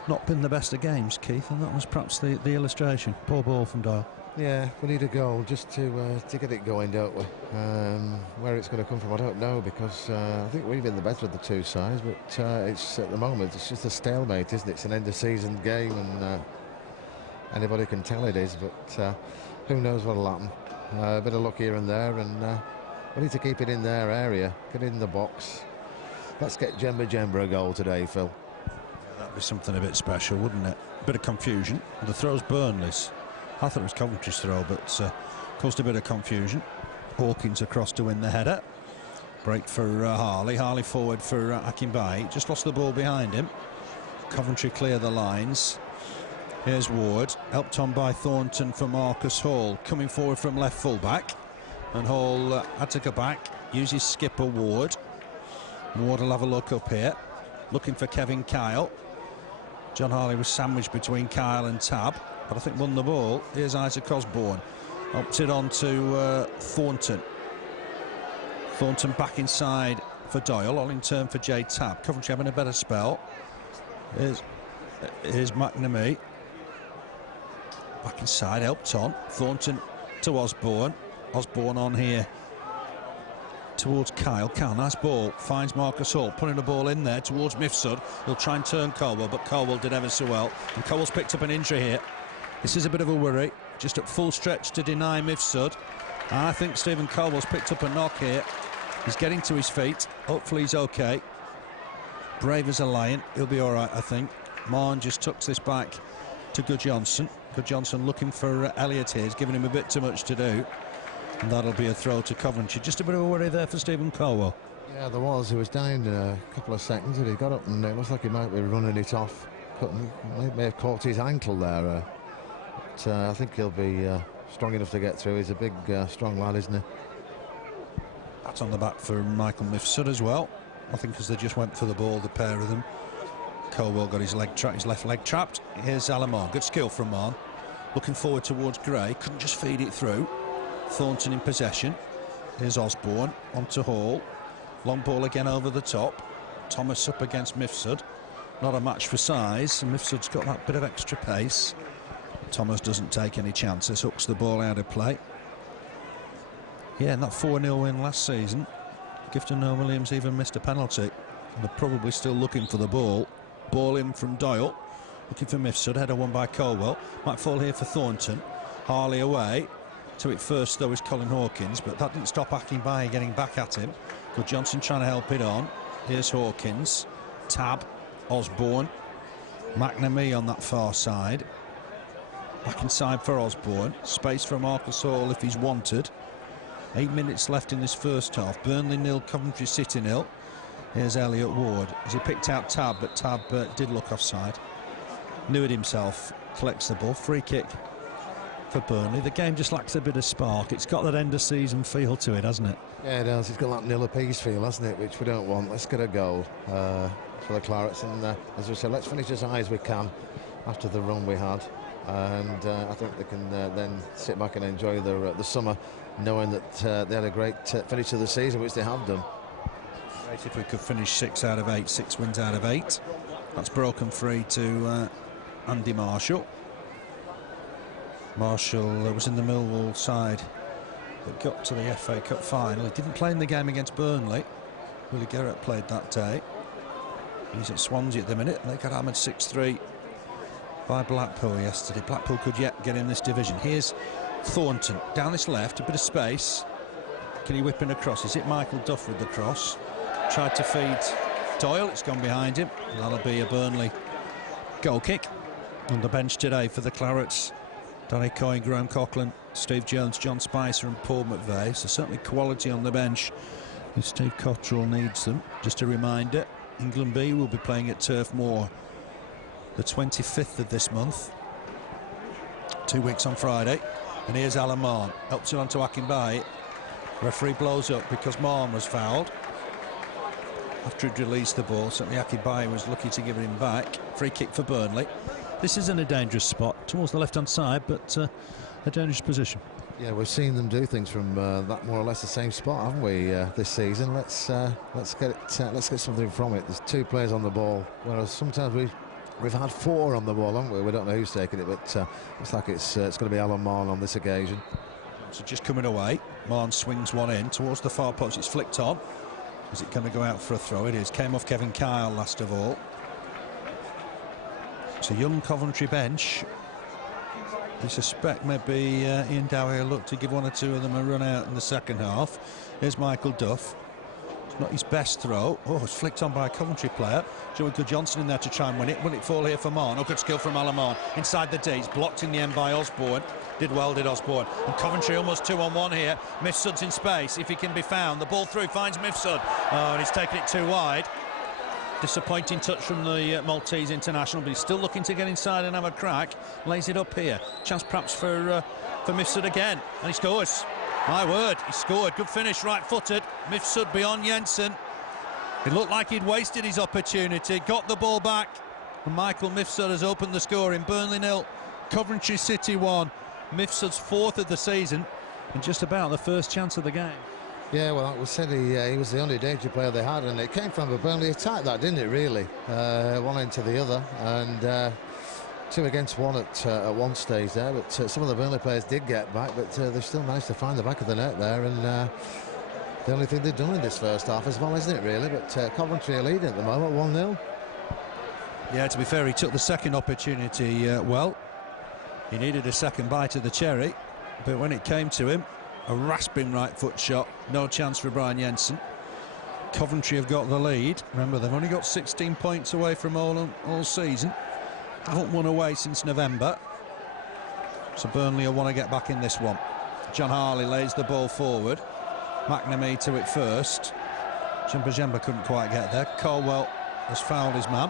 Not been the best of games, Keith, and that was perhaps the illustration. Poor ball from Doyle. Yeah, we need a goal just to get it going, don't we? Where it's going to come from, I don't know, because I think we've been the better of the two sides, but it's at the moment it's just a stalemate, isn't it? It's an end-of-season game, and anybody can tell it is, but who knows what'll happen. A bit of luck here and there, and we need to keep it in their area, get it in the box. Let's get Djemba a goal today, Phil. Yeah, that'd be something a bit special, wouldn't it? Bit of confusion. The throw's Burnley's. I thought it was Coventry's throw, but caused a bit of confusion. Hawkins across to win the header. Break for Harley. Harley forward for Akinbaye. Just lost the ball behind him. Coventry clear the lines. Here's Ward. Helped on by Thornton for Marcus Hall. Coming forward from left full-back. And Hall had to go back. Uses skipper Ward. Ward will have a look up here. Looking for Kevin Kyle. John Harley was sandwiched between Kyle and Tab, but I think won the ball. Here's Isaac Osborne. Ups it on to Thornton. Thornton back inside for Doyle. All in turn for J-Tab. Coventry having a better spell. Here's McNamee. Back inside, helped on. Thornton to Osborne. Osborne on here towards Kyle. Kyle, nice ball. Finds Marcus Hall. Putting the ball in there towards Mifsud. He'll try and turn Colwell, but Colwell did ever so well. And Colwell's picked up an injury here. This is a bit of a worry. Just at full stretch to deny Mifsud. And I think Stephen Colwell's picked up a knock here. He's getting to his feet. Hopefully he's okay. Brave as a lion. He'll be all right, I think. Marn just tucks this back to Goodjohnson. Goodjohnson looking for Elliott here. He's giving him a bit too much to do. And that'll be a throw to Coventry. Just a bit of a worry there for Stephen Colwell. Yeah, there was. He was down a couple of seconds and he got up and it looks like he might be running it off. He may have caught his ankle there. But I think he'll be strong enough to get through. He's a big, strong lad, isn't he? That's on the back for Michael Mifsud as well. I think as they just went for the ball, the pair of them. Colwell got his left leg trapped. Here's Alamon. Good skill from Marn. Looking forward towards Gray. Couldn't just feed it through. Thornton in possession. Here's Osborne onto Hall. Long ball again over the top. Thomas up against Mifsud. Not a match for size. And Mifsud's got that bit of extra pace. Thomas doesn't take any chances. Hooks the ball out of play. Yeah, and that 4-0 win last season, Gifton Williams even missed a penalty. And they're probably still looking for the ball. Ball in from Doyle. Looking for Mifsud. Header won by Colwell. Might fall here for Thornton. Harley away. To it first, though, is Colin Hawkins, but that didn't stop Akinbaye getting back at him. Goodjohnson trying to help it on. Here's Hawkins. Tab. Osborne. McNamee on that far side. Back inside for Osborne. Space for Marcus Hall if he's wanted. 8 minutes left in this first half. Burnley 0, Coventry City 0. Here's Elliott Ward as he picked out Tab, but Tab did look offside. Knew it himself. Collects the ball. Free kick for Burnley. The game just lacks a bit of spark. It's got that end of season feel to it, hasn't it? Yeah, it does. It's got that nil apiece feel, hasn't it? Which we don't want. Let's get a goal for the Clarets, and as we said, let's finish as high as we can after the run we had, and I think they can then sit back and enjoy the summer, knowing that they had a great finish to the season, which they have done. Great if we could finish 6 out of 8, 6 wins out of 8. That's broken free to Andy Marshall. Marshall was in the Millwall side that got to the FA Cup final. He didn't play in the game against Burnley. Willie Garrett played that day. He's at Swansea at the minute. They got hammered 6-3 by Blackpool yesterday. Blackpool could yet get in this division. Here's Thornton down this left, a bit of space. Can he whip in across? Is it Michael Duff with the cross? Tried to feed Doyle. It's gone behind him. That'll be a Burnley goal kick. On the bench today for the Clarets, Danny Coyne, Graham Coughlin, Steve Jones, John Spicer and Paul McVeigh. So certainly quality on the bench if Steve Cottrell needs them. Just a reminder, England B will be playing at Turf Moor the 25th of this month. 2 weeks on Friday. And here's Alan Mahon. Helps it on to Akinbaye. Referee blows up because Mahon was fouled after he'd released the ball. Certainly Akinbaye was lucky to give it him back. Free kick for Burnley. This isn't a dangerous spot towards the left-hand side, but a dangerous position. Yeah, we've seen them do things from that more or less the same spot, haven't we, this season? Let's get something from it. There's 2 players on the ball, whereas sometimes we've had 4 on the ball, haven't we? We don't know who's taking it, but looks like it's going to be Alan Mahon on this occasion. So just coming away, Mahon swings one in towards the far post. It's flicked on. Is it going to go out for a throw? It is. Came off Kevin Kyle last of all. It's a young Coventry bench. We suspect maybe Ian Dowie will look to give 1 or 2 of them a run out in the second half. Here's Michael Duff. It's not his best throw. Oh, it's flicked on by a Coventry player. Joey Johnson in there to try and win it. Will it fall here for Mahon? Oh, good skill from Alan Mahon. Inside the D. It's blocked in the end by Osborne. Did well, did Osborne. And Coventry almost 2-on-1 here. Mifsud's in space. If he can be found. The ball through finds Mifsud. Oh, and he's taken it too wide. Disappointing touch from the Maltese international, but he's still looking to get inside and have a crack. Lays it up here. Chance perhaps for Mifsud again. And he scores. My word, he scored. Good finish, right-footed. Mifsud beyond Jensen. It looked like he'd wasted his opportunity. Got the ball back. And Michael Mifsud has opened the score in Burnley 0, Coventry City 1. Mifsud's 4th of the season and just about the first chance of the game. Yeah, well, like we said, he was the only danger player they had, and it came from a Burnley attack, that, didn't it, really? One end to the other, and 2 against 1 at one stage there, but some of the Burnley players did get back, but they still managed to find the back of the net there, and the only thing they've done in this first half as well, isn't it, really? But Coventry are leading at the moment, 1-0. Yeah, to be fair, he took the second opportunity well. He needed a second bite of the cherry, but when it came to him, a rasping right foot shot, no chance for Brian Jensen. Coventry have got the lead. Remember, they've only got 16 points away from all season. Haven't won away since November. So Burnley will want to get back in this one. John Harley lays the ball forward. McNamee to it first. Jemba couldn't quite get there. Caldwell has fouled his man.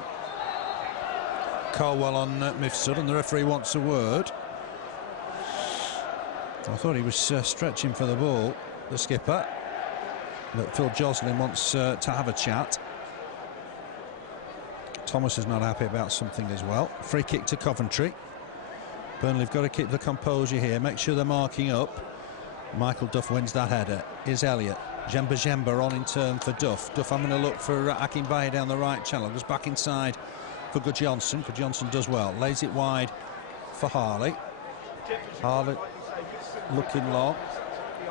Caldwell on Mifsud, and the referee wants a word. I thought he was stretching for the ball, the skipper. But Phil Joslin wants to have a chat. Thomas is not happy about something as well. Free kick to Coventry. Burnley have got to keep the composure here, make sure they're marking up. Michael Duff wins that header. Here's Elliott. Jemba on in turn for Duff. Duff having a look for Akinbaye down the right channel. Goes back inside for Goodjohnson. Goodjohnson does well. Lays it wide for Harley. Harley looking long.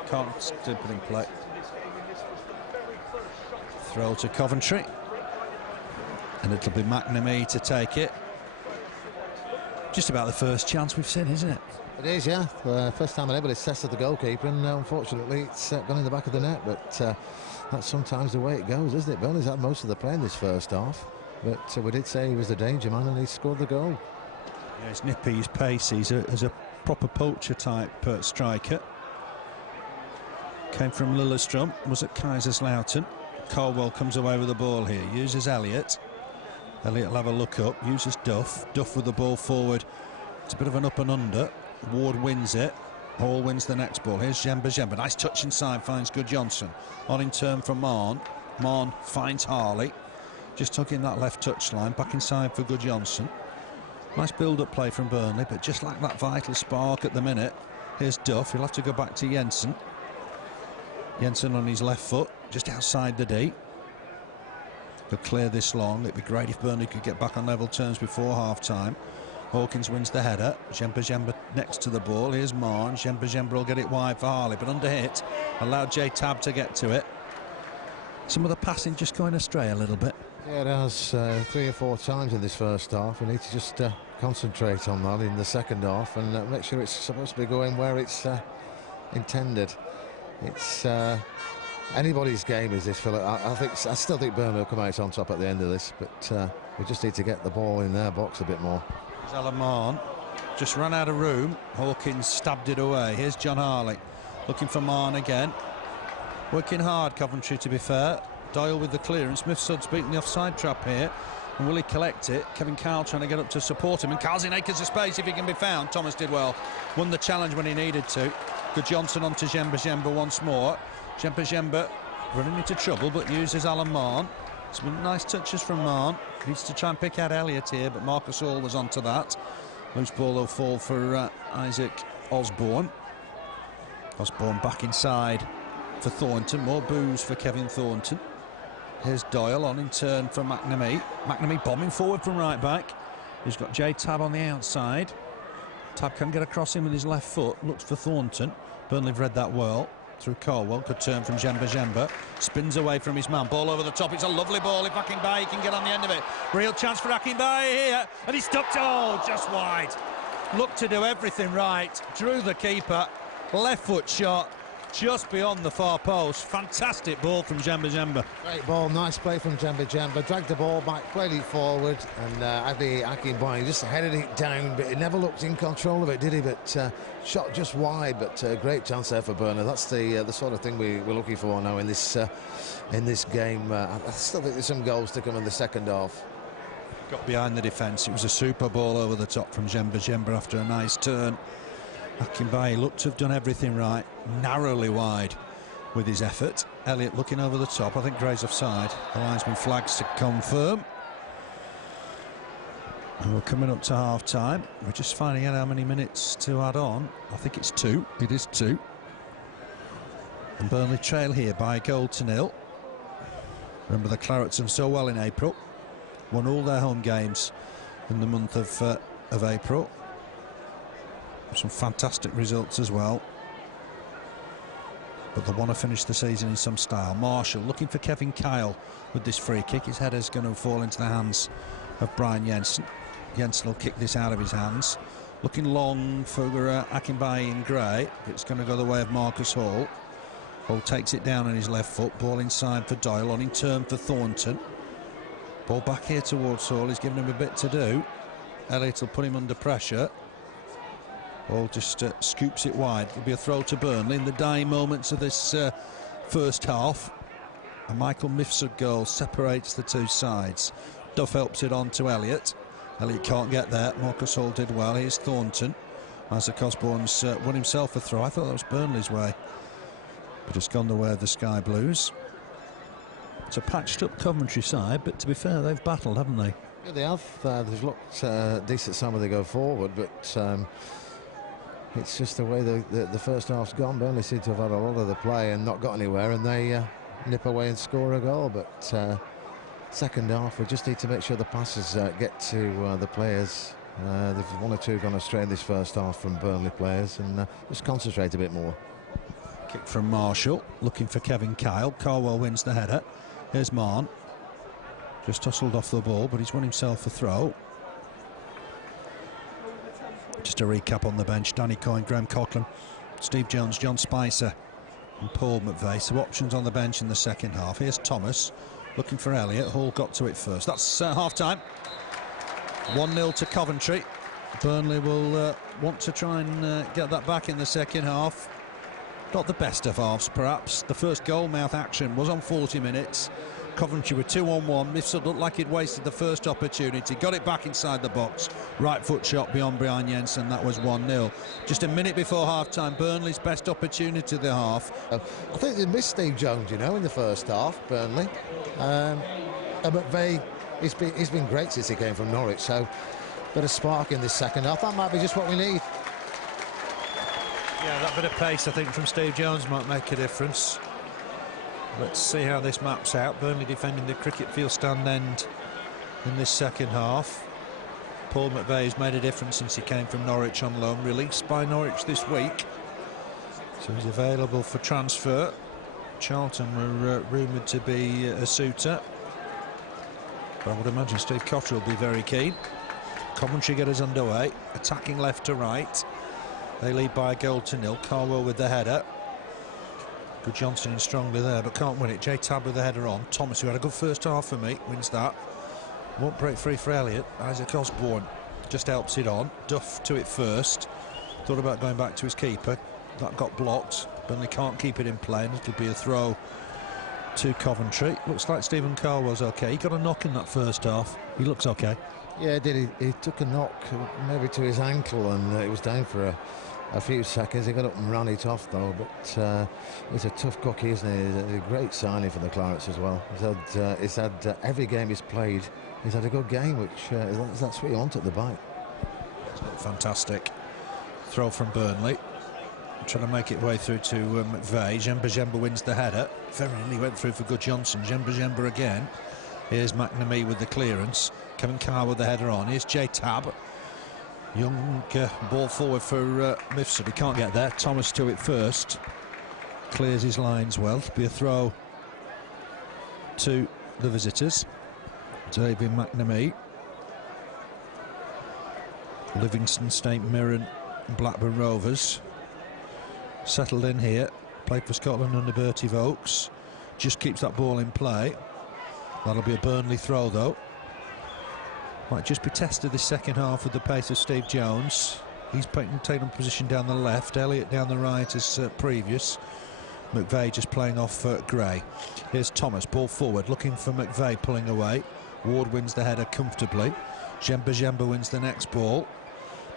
Can't still put in play. Throw to Coventry. And it'll be McNamee to take it. Just about the first chance we've seen, isn't it? It is, yeah. First time anybody's tested the goalkeeper, and unfortunately it's gone in the back of the net, but that's sometimes the way it goes, isn't it? Burnley's had most of the play in this first half. but we did say he was the danger man, and he scored the goal. Yeah, he's nippy, he's pacey, he's a proper poacher type striker. Came from Lillestrøm, was at Kaiserslautern. Caldwell comes away with the ball here, uses Elliott. Elliott will have a look up, uses Duff. Duff with the ball forward. It's a bit of an up and under. Ward wins it. Hall wins the next ball. Here's Djemba. Nice touch inside, finds Gudjonsson. On in turn for Marn. Marn finds Harley. Just tugging that left touchline. Back inside for Gudjonsson. Nice build-up play from Burnley, but just like that vital spark at the minute. Here's Duff. He'll have to go back to Jensen. Jensen on his left foot, just outside the D. He'll clear this long. It'd be great if Burnley could get back on level terms before half-time. Hawkins wins the header. Djemba next to the ball. Here's Marn. Djemba will get it wide for Harley, but under hit. Allowed J-Tab to get to it. Some of the passing just going astray a little bit. Yeah, it has 3 or 4 times in this first half. We need to just concentrate on that in the second half and make sure it's supposed to be going where it's intended. It's anybody's game, is this, Philip. I still think Burnley will come out on top at the end of this, but we just need to get the ball in their box a bit more. Alan Marn just ran out of room. Hawkins stabbed it away. Here's John Harley looking for Marn again. Working hard, Coventry, to be fair. Doyle with the clearance. Mifsud's beaten the offside trap here. And will he collect it? Kevin Kyle trying to get up to support him. And Kyle's in acres of space if he can be found. Thomas did well. Won the challenge when he needed to. Gudjonsson on to Djemba once more. Djemba running into trouble, but uses Alan Marn. Some nice touches from Marn. Needs to try and pick out Elliott here, but Marcus Hall was onto that. Loose ball will fall for Isaac Osborne. Osborne back inside for Thornton. More booze for Kevin Thornton. Here's Doyle on in turn for McNamee. McNamee bombing forward from right back. He's got J-Tab on the outside. Tab can get across him with his left foot. Looks for Thornton. Burnley have read that well. Through Caldwell. Good turn from Djemba. Spins away from his man. Ball over the top. It's a lovely ball. If Akinbaye can get on the end of it. Real chance for Akinbaye here. And he stopped. Oh, just wide. Looked to do everything right. Drew the keeper. Left foot shot. Just beyond the far post. Fantastic ball from Djemba. Great ball, nice play from Djemba. Dragged the ball back, played it forward, and Akinbaye just headed it down, but he never looked in control of it, did he? But shot just wide, but great chance there for Burnley. That's the sort of thing we're looking for now in this game. I still think there's some goals to come in the second half. Got behind the defence. It was a super ball over the top from Djemba after a nice turn. Akinbaye looked to have done everything right, narrowly wide with his effort. Elliott looking over the top. I think Gray's offside. The linesman flags to confirm. And we're coming up to half-time. We're just finding out how many minutes to add on. I think it's 2. It is 2. And Burnley trail here by 1-0. Remember, the Clarets have so well in April. Won all their home games in the month of April. Some fantastic results as well, but they want to finish the season in some style. Marshall looking for Kevin Kyle with this free kick. His header's going to fall into the hands of Brian Jensen. Jensen will kick this out of his hands. Looking long for Akinbaye in Gray, but it's going to go the way of Marcus Hall. Hall takes it down on his left foot. Ball inside for Doyle, on in turn for Thornton. Ball back here towards Hall. He's giving him a bit to do. Elliott will put him under pressure. Hall just scoops it wide. It'll be a throw to Burnley in the dying moments of this first half. A Michael Mifsud goal separates the two sides. Duff helps it on to Elliott. Elliott can't get there. Marcus Hall did well. Here's Thornton. Isaac Osborne's won himself a throw. I thought that was Burnley's way, but it's gone the way of the Sky Blues. It's a patched up Coventry side, but to be fair, they've battled, haven't they? Yeah, they have. They've looked decent some of they go forward, but it's just the way the first half's gone. Burnley seem to have had a lot of the play and not got anywhere, and they nip away and score a goal. But second half, we just need to make sure the passes get to the players. There's 1 or 2 gone astray in this first half from Burnley players, and just concentrate a bit more. Kick from Marshall, looking for Kevin Kyle. Carwell wins the header. Here's Marn. Just tussled off the ball, but he's won himself a throw. Just a recap on the bench: Danny Coyne, Graham Coughlin, Steve Jones, John Spicer and Paul McVeigh. So options on the bench in the second half. Here's Thomas. looking for Elliott. Hall got to it first. That's half-time. 1-0 to Coventry. Burnley will want to try and get that back in the second half. Not the best of halves, perhaps. The first goal-mouth action was on 40 minutes. Coventry were 2-on-1. Mifsud looked like he'd wasted the first opportunity. Got it back inside the box. Right foot shot beyond Brian Jensen. That was 1-0. Just a minute before half-time, Burnley's best opportunity of the half. I think they missed Steve Jones, you know, in the first half, Burnley. McVeigh, he's been great since he came from Norwich, so bit of spark in this second half. That might be just what we need. Yeah, that bit of pace, I think, from Steve Jones might make a difference. Let's see how this maps out. Burnley defending the cricket field stand end in this second half. Paul McVeigh's made a difference since he came from Norwich on loan. Released by Norwich this week, so he's available for transfer. Charlton were rumoured to be a suitor, but I would imagine Steve Cotter will be very keen. Coventry get us underway, attacking left to right. They lead by a goal to nil. Carwell with the header. Good Johnson in strongly there, but can't win it. J Tab with the header on. Thomas, who had a good first half for me, wins that. Won't break free for Elliott. Isaac Osborne just helps it on. Duff to it first. Thought about going back to his keeper. That got blocked. Burnley can't keep it in play, and it'll be a throw to Coventry. Looks like Stephen Carwell's okay. He got a knock in that first half. He looks okay. Yeah, did he took a knock maybe to his ankle, and it was down for a few seconds. He got up and ran it off though, but he's a tough cookie, isn't he? He's a great signing for the Clarets as well. He's had every game he's played, he's had a good game, which that's what you want at the back. It's looked fantastic. Throw from Burnley, trying to make it way through to McVeigh. Jemba wins the header. Very nearly went through for Good Johnson. Jemba again. Here's McNamee with the clearance. Kevin Carr with the header on. Here's J Tab. Young ball forward for Mifsud. He can't get there. Thomas to it first. Clears his lines well. It'll be a throw to the visitors. David McNamee. Livingston, St Mirren, Blackburn Rovers. Settled in here. Played for Scotland under Bertie Vokes. Just keeps that ball in play. That'll be a Burnley throw though. Might just be tested this second half with the pace of Steve Jones. He's taken position down the left. Elliott down the right as previous. McVeigh just playing off Gray. Here's Thomas, ball forward, looking for McVeigh, pulling away. Ward wins the header comfortably. Jemba wins the next ball.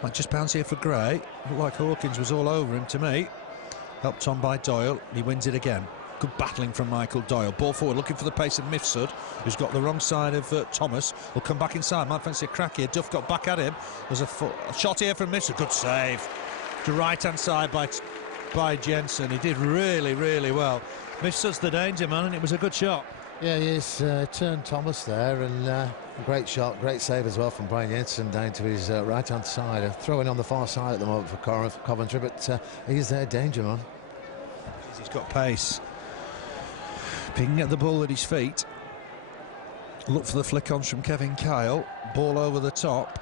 Might just bounce here for Gray. Looked like Hawkins was all over him to me. Helped on by Doyle. He wins it again. Good battling from Michael Doyle. Ball forward, looking for the pace of Mifsud, who's got the wrong side of Thomas. Will come back inside. Might fancy a crack here. Duff got back at him. There's a shot here from Mifsud. Good save. To right-hand side by Jensen. He did really, really well. Mifsud's the danger man, and it was a good shot. Yeah, he's turned Thomas there, and great shot, great save as well from Brian Jensen down to his right-hand side. Throwing on the far side at the moment for Coventry, but he's their danger man. He's got pace. If he can get the ball at his feet. Look for the flick-ons from Kevin Kyle. Ball over the top.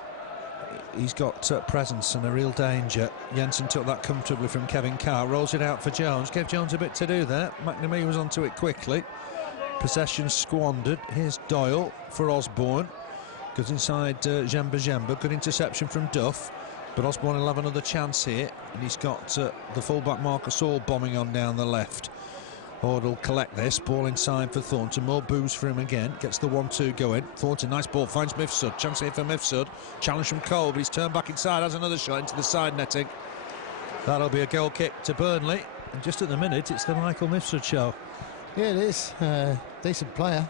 He's got presence and a real danger. Jensen took that comfortably from Kevin Carr. Rolls it out for Jones. Gave Jones a bit to do there. McNamee was onto it quickly. Possession squandered. Here's Doyle for Osborne. Goes inside Jemba. Good interception from Duff. But Osborne will have another chance here. And he's got the fullback Marcus Hall bombing on down the left. Horde will collect this. Ball inside for Thornton. More booze for him again. Gets the 1-2 going. Thornton, nice ball. Finds Mifsud. Chance here for Mifsud. Challenge from Cole, but he's turned back inside. Has another shot into the side netting. That'll be a goal kick to Burnley. And just at the minute, it's the Michael Mifsud show. Yeah, it is. Decent player.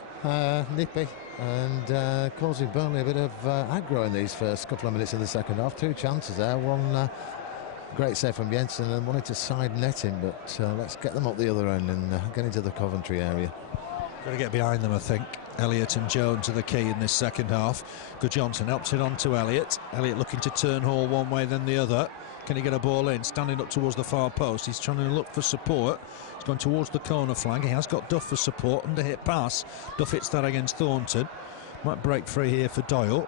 Nippy. And causing Burnley a bit of aggro in these first couple of minutes of the second half. Two chances there. One great save from Jensen and wanted to side net him, but let's get them up the other end and get into the Coventry area. Got to get behind them, I think. Elliott and Jones are the key in this second half. Good Johnson helps it on to Elliott. Elliott looking to turn Hall one way then the other. Can he get a ball in? Standing up towards the far post. He's trying to look for support. He's going towards the corner flag. He has got Duff for support. Under hit pass. Duff hits that against Thornton. Might break free here for Doyle.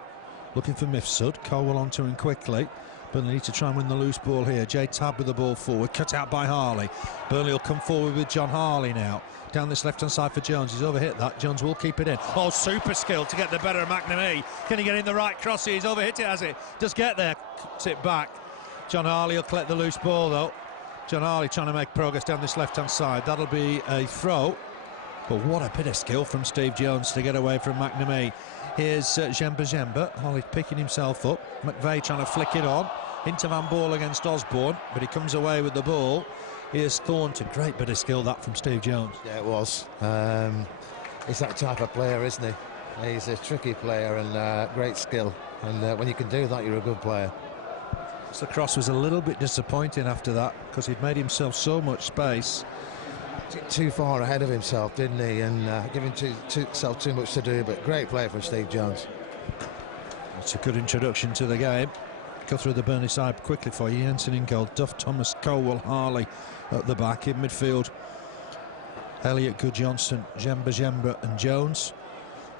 Looking for Mifsud. Colwell onto him quickly. Burnley need to try and win the loose ball here. Jay Tabb with the ball forward, cut out by Harley. Burnley will come forward with John Harley now. Down this left-hand side for Jones. He's overhit that. Jones will keep it in. Oh, super skill to get the better of McNamee. Can he get in the right cross? He's overhit it, has he? Does get there. Cuts it back. John Harley will collect the loose ball, though. John Harley trying to make progress down this left-hand side. That'll be a throw. But what a bit of skill from Steve Jones to get away from McNamee. Here's Djemba. Harley picking himself up. McVeigh trying to flick it on. Into Van Bool against Osborne, but he comes away with the ball. Here's Thornton. Great bit of skill that from Steve Jones. Yeah, it was. He's that type of player, isn't he? He's a tricky player and great skill. And when you can do that, you're a good player. The cross was a little bit disappointing after that because he'd made himself so much space. Too far ahead of himself, didn't he? And giving himself too much to do. But great play from Steve Jones. It's a good introduction to the game. Go through the Burnley side quickly for you. Jensen in goal, Duff, Thomas, Colwell, Harley at the back. In midfield, Elliott, Goodjohnson, Djemba and Jones.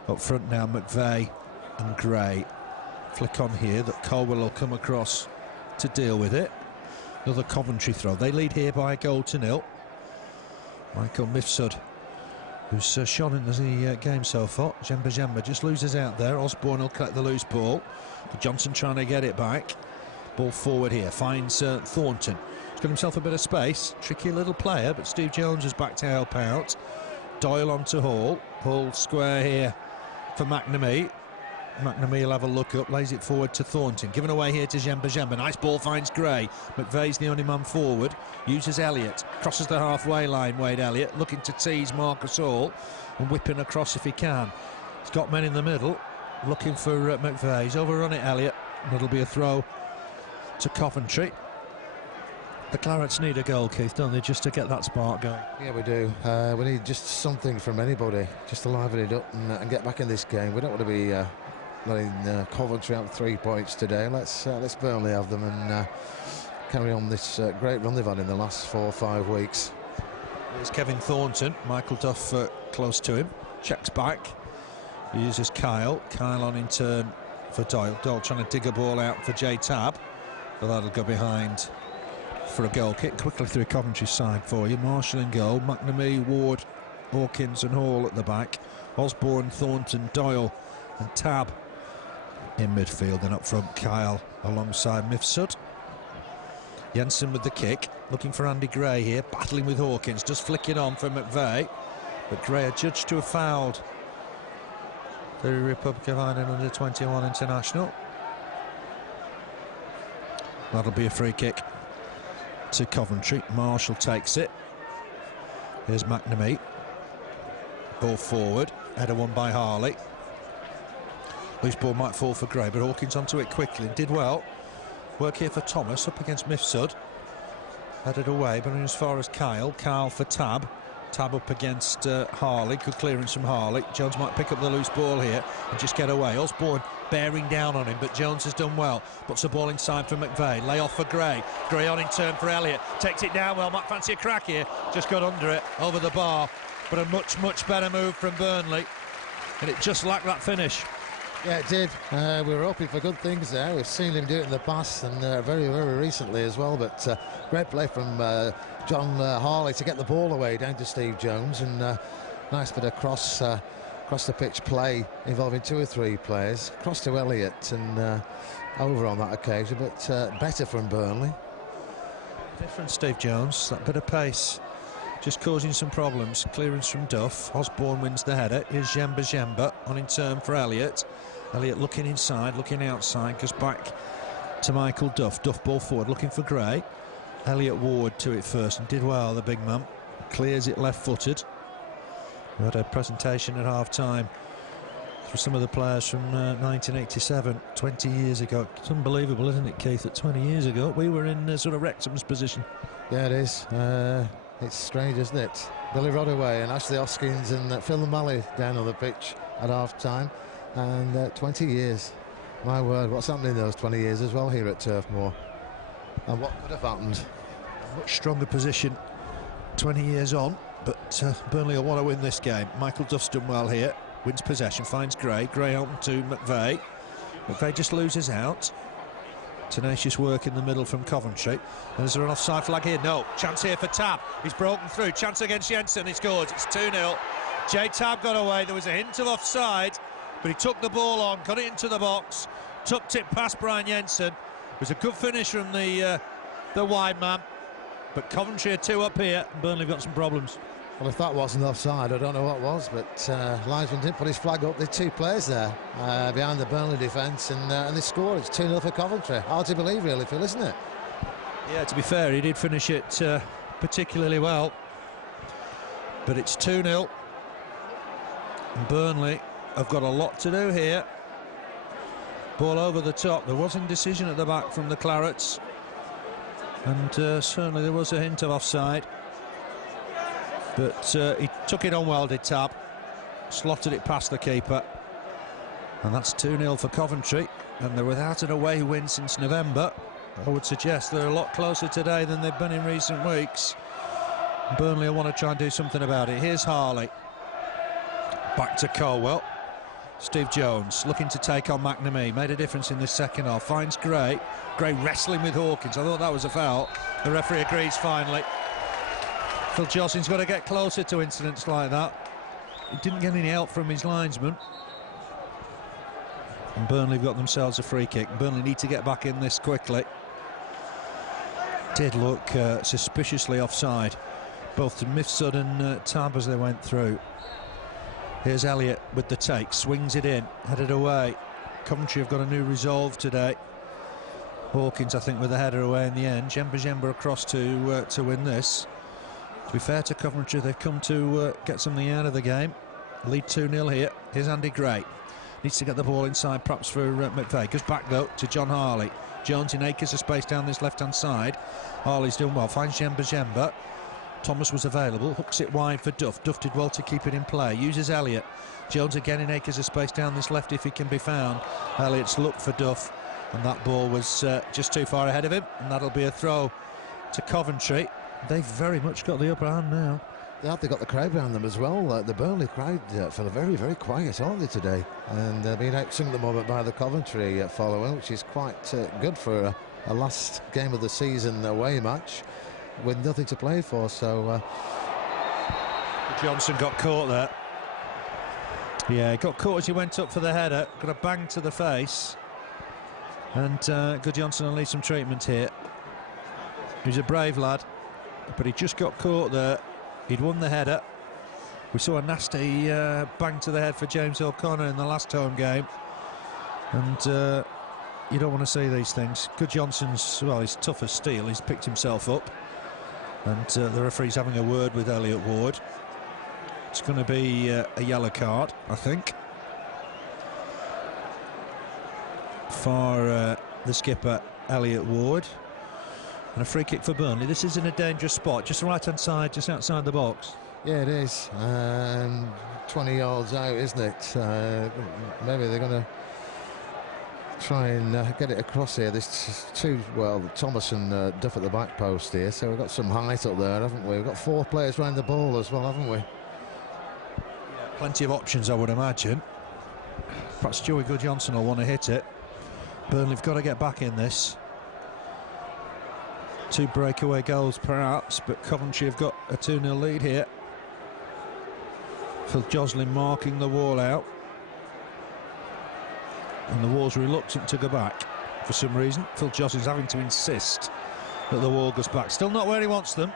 Up front now, McVeigh and Gray. Flick on here that Colwell will come across to deal with it. Another Coventry throw. They lead here by a goal to nil. Michael Mifsud, who's shone in the game so far. Djemba just loses out there. Osborne will collect the loose ball. Johnson trying to get it back. Ball forward here. Finds Thornton. He's got himself a bit of space. Tricky little player, but Steve Jones is back to help out. Doyle onto Hall. Hall square here for McNamee. McNamee will have a look up, lays it forward to Thornton. Given away here to Djemba. Nice ball, finds Gray. McVeigh's the only man forward. Uses Elliott. Crosses the halfway line, Wade Elliott. Looking to tease Marcus Hall and whipping across if he can. He's got men in the middle. Looking for McVeigh. He's overrun it, Elliott. And it'll be a throw to Coventry. The Clarets need a goal, Keith, don't they, just to get that spark going? Yeah, we do. We need just something from anybody, just to liven it up and get back in this game. We don't want to be letting Coventry have 3 points today. Let's Burnley have them and carry on this great run they've had in the last 4 or 5 weeks. Here's Kevin Thornton. Michael Duff close to him. Checks back. He uses Kyle. Kyle on in turn for Doyle. Doyle trying to dig a ball out for Jay Tabb. But that'll go behind for a goal kick. Quickly through Coventry's side for you. Marshall in goal. McNamee, Ward, Hawkins and Hall at the back. Osborne, Thornton, Doyle and Tabb in midfield. And up front, Kyle alongside Mifsud. Jensen with the kick. Looking for Andy Gray here. Battling with Hawkins. Just flicking on for McVeigh. But Gray adjudged to have fouled the Republic of Ireland under-21 international. That'll be a free kick to Coventry. Marshall takes it. Here's McNamee. Ball forward. Header won by Harley. Loose ball might fall for Gray, but Hawkins onto it quickly. Did well. Work here for Thomas. Up against Mifsud. Headed away, but as far as Kyle. Kyle for Tabb. Tabb up against Harley. Good clearance from Harley. Jones might pick up the loose ball here and just get away. Osborne bearing down on him, but Jones has done well. Puts the ball inside for McVeigh. Lay off for Gray. Gray on in turn for Elliott. Takes it down well. Might fancy a crack here. Just got under it, over the bar. But a much better move from Burnley. And it just lacked that finish. Yeah, it did. We were hoping for good things there. We've seen him do it in the past and very recently as well. But great play from John Harley to get the ball away down to Steve Jones. And nice bit of cross the pitch play involving 2 or 3 players. Cross to Elliott and over on that occasion, but better from Burnley. Different Steve Jones. That bit of pace just causing some problems. Clearance from Duff. Osborne wins the header. Here's Djemba on in turn for Elliott. Elliott looking inside, looking outside, goes back to Michael Duff. Duff ball forward, looking for Gray. Elliott Ward to it first and did well, the big man. Clears it left-footed. We had a presentation at half-time for some of the players from 1987, 20 years ago. It's unbelievable, isn't it, Keith, that 20 years ago we were in sort of Wrexham's position. Yeah, it is. It's strange, isn't it? Billy Rodaway and Ashley Hoskins and Phil O'Malley down on the pitch at half-time. And 20 years. My word, what's happened in those 20 years as well here at Turf Moor? And what could have happened? A much stronger position 20 years on, but Burnley will want to win this game. Michael Duff's done well here. Wins possession, finds Gray. Gray open to McVeigh. McVeigh just loses out. Tenacious work in the middle from Coventry. And is there an offside flag here? No. Chance here for Tab. He's broken through. Chance against Jensen. He scores. It's 2-0. Jay Tab got away. There was a hint of offside, but he took the ball on, got it into the box, tucked it past Brian Jensen. It was a good finish from the wide man. But Coventry are 2 up here, and Burnley have got some problems. Well, if that wasn't offside, I don't know what was, but linesman didn't put his flag up. There's 2 players there behind the Burnley defence, and they scored. It's 2-0 for Coventry. Hard to believe, really, Phil, isn't it? Yeah, to be fair, he did finish it particularly well. But it's 2-0. And Burnley have got a lot to do here. Ball over the top. There was indecision at the back from the Clarets. And certainly there was a hint of offside. But he took it on well, did Tab. Slotted it past the keeper. And that's 2-0 for Coventry. And they're without an away win since November. I would suggest they're a lot closer today than they've been in recent weeks. Burnley will want to try and do something about it. Here's Harley. Back to Colwell. Steve Jones looking to take on McNamee. Made a difference in this second half. Finds Gray. Gray wrestling with Hawkins. I thought that was a foul. The referee agrees finally. Phil Joslin's got to get closer to incidents like that. He didn't get any help from his linesman. And Burnley have got themselves a free kick. Burnley need to get back in this quickly. Did look suspiciously offside, both to Mifsud and Tab as they went through. Here's Elliott with the take, swings it in, headed away. Coventry have got a new resolve today. Hawkins, I think, with the header away in the end. Jemba across to win this. To be fair to Coventry, they've come to get something out of the game. Lead 2-0 here. Here's Andy Gray. Needs to get the ball inside, perhaps for McVeigh. Goes back, though, to John Harley. Jones in acres of space down this left-hand side. Harley's doing well, finds Jemba. Thomas was available, hooks it wide for Duff. Duff did well to keep it in play, uses Elliott. Jones again in acres of space down this left if he can be found. Elliott's looked for Duff, and that ball was just too far ahead of him, and that'll be a throw to Coventry. They've very much got the upper hand now. They've got the crowd behind them as well. The Burnley crowd feel very, very quiet, aren't they, today? And they're being outsung at the moment by the Coventry following, which is quite good for a last game of the season away match with nothing to play for. So Johnson got caught there. Yeah, he got caught as he went up for the header. Got a bang to the face. And Good Johnson will need some treatment here. He's a brave lad, but he just got caught there. He'd won the header. We saw a nasty bang to the head for James O'Connor in the last home game. And you don't want to see these things. Good Johnson's, well, he's tough as steel. He's picked himself up. And the referee's having a word with Elliott Ward. It's going to be a yellow card, I think, for the skipper, Elliott Ward. And a free kick for Burnley. This is in a dangerous spot, just the right-hand side, just outside the box. yeah, it is. 20 yards out, isn't it? Maybe they're going to try and get it across here. There's Thomas and Duff at the back post here, so we've got some height up there, haven't we? We've got 4 players around the ball as well, haven't we? Yeah, plenty of options, I would imagine. Perhaps Joey Good-Johnson will want to hit it. Burnley have got to get back in this. 2 breakaway goals perhaps, but Coventry have got a 2-0 lead here. Phil Joslin marking the wall out. And the wall's reluctant to go back for some reason. Phil Joslin's having to insist that the wall goes back. Still not where he wants them.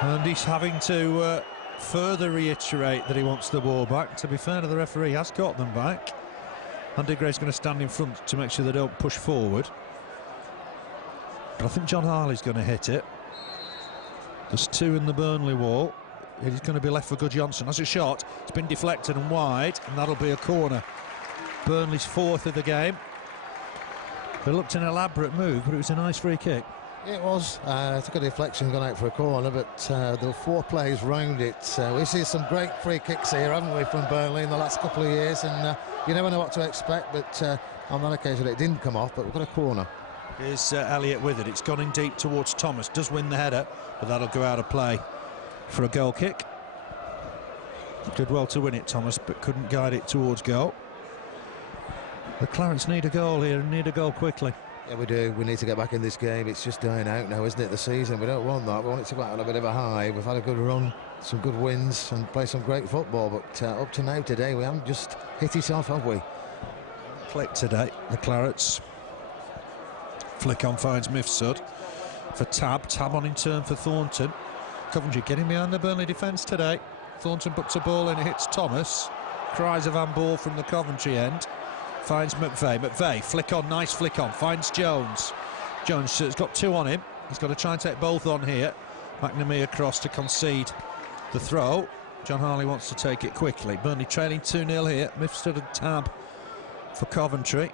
And he's having to further reiterate that he wants the ball back. To be fair to the referee, he has got them back. Andy Gray's going to stand in front to make sure they don't push forward. But I think John Harley's going to hit it. There's 2 in the Burnley wall. He's going to be left for Good Johnson. That's a shot. It's been deflected and wide, and that'll be a corner. Burnley's 4th of the game. It looked an elaborate move, but it was a nice free kick. It was. It took a deflection, gone out for a corner, but there were 4 players round it. We see some great free kicks here, haven't we, from Burnley in the last couple of years, and you never know what to expect, but on that occasion it didn't come off, but we've got a corner. Here's Elliott with it. It's gone in deep towards Thomas. Does win the header, but that'll go out of play for a goal kick. Did well to win it, Thomas, but couldn't guide it towards goal. The Clarets need a goal here and need a goal quickly. Yeah, we do. We need to get back in this game. It's just dying out now, isn't it, the season? We don't want that. We want it to go out on a bit of a high. We've had a good run, some good wins, and play some great football. But up to now today, we haven't just hit it off, have we? Click today, the Clarets. Flick on finds Mifsud for Tab. Tab on in turn for Thornton. Coventry getting behind the Burnley defence today. Thornton puts a ball in, it hits Thomas. Cries of handball from the Coventry end. Finds McVeigh. McVeigh, flick on, nice flick on. Finds Jones. Jones has got 2 on him. He's got to try and take both on here. McNamee across to concede the throw. John Harley wants to take it quickly. Burnley trailing 2-0 here. Mifsud and Tab for Coventry.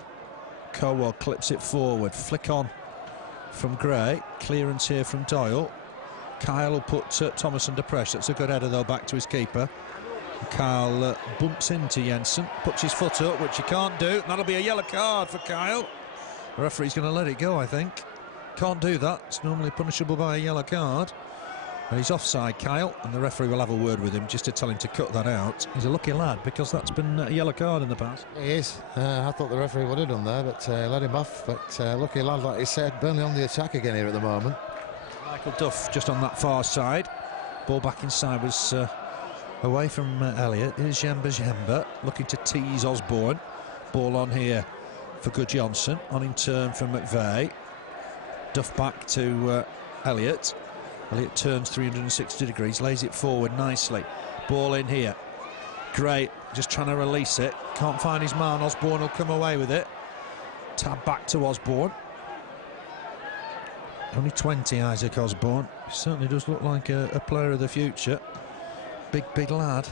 Coward clips it forward. Flick on from Gray. Clearance here from Doyle. Kyle will put Thomas under pressure. That's a good header though, back to his keeper. Kyle bumps into Jensen, puts his foot up, which he can't do. That'll be a yellow card for Kyle. The referee's going to let it go, I think. Can't do that. It's normally punishable by a yellow card. And he's offside, Kyle, and the referee will have a word with him just to tell him to cut that out. He's a lucky lad because that's been a yellow card in the past. He is. I thought the referee would have done there, but let him off. But lucky lad, like he said. Burnley on the attack again here at the moment. Michael Duff just on that far side. Ball back inside was away from Elliott. Here's Jemba looking to tease Osborne. Ball on here for Good-Johnson. On in turn for McVeigh. Duff back to Elliott. Elliott turns 360 degrees, lays it forward nicely. Ball in here. Great, just trying to release it. Can't find his man. Osborne will come away with it. Tab back to Osborne. Only 20, Isaac Osborne. He certainly does look like a player of the future. Big lad.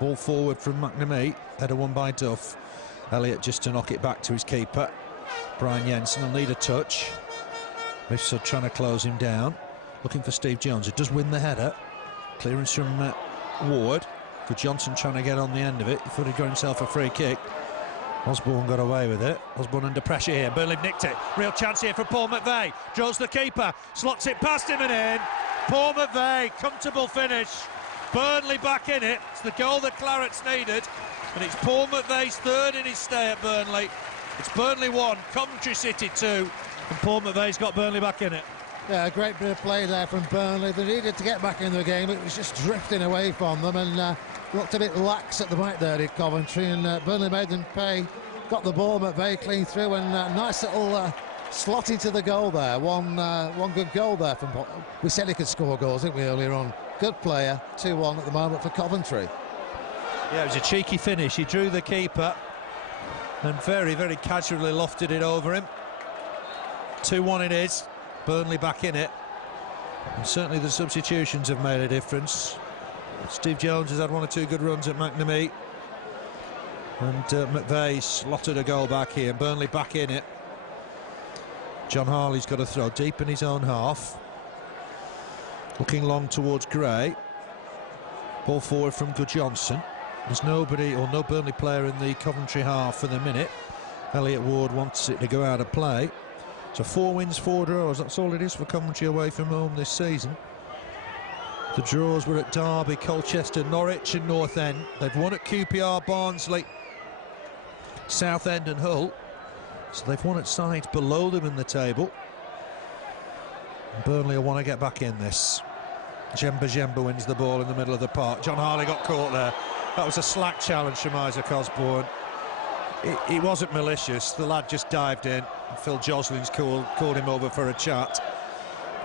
Ball forward from McNamee. Header won by Duff. Elliott just to knock it back to his keeper. Brian Jensen will need a touch. Mifsud trying to close him down. Looking for Steve Jones, who does win the header. Clearance from Ward. For Johnson trying to get on the end of it. He thought he'd got himself a free kick. Osborne got away with it. Osborne under pressure here. Burnley nicked it. Real chance here for Paul McVeigh. Draws the keeper. Slots it past him and in. Paul McVeigh, comfortable finish. Burnley back in it. It's the goal that Clarets needed. And it's Paul McVeigh's third in his stay at Burnley. It's Burnley 1, Coventry City 2. And Paul McVeigh's got Burnley back in it. Yeah, a great bit of play there from Burnley. They needed to get back in the game. It was just drifting away from them and looked a bit lax at the back there at Coventry, and Burnley made them pay. Got the ball, McVeigh clean through, and nice little slot into the goal there. One good goal there from. We said he could score goals, didn't we, earlier on? Good player. 2-1 at the moment for Coventry. Yeah, it was a cheeky finish. He drew the keeper and very casually lofted it over him. 2-1 it is. Burnley back in it. And certainly the substitutions have made a difference. Steve Jones has had 1 or 2 good runs at McNamee. And McVeigh slotted a goal back here. Burnley back in it. John Harley's got a throw deep in his own half. Looking long towards Gray. Ball forward from Good-Johnson. There's nobody or no Burnley player in the Coventry half for the minute. Elliott Ward wants it to go out of play. So 4 wins, 4 draws. That's all it is for Coventry away from home this season. The draws were at Derby, Colchester, Norwich and North End. They've won at QPR, Barnsley, Southend and Hull. So they've won at sides below them in the table. And Burnley will want to get back in this. Jemba wins the ball in the middle of the park. John Harley got caught there. That was a slack challenge from Isaac Osborne. It wasn't malicious. The lad just dived in. Phil Joslin's called him over for a chat.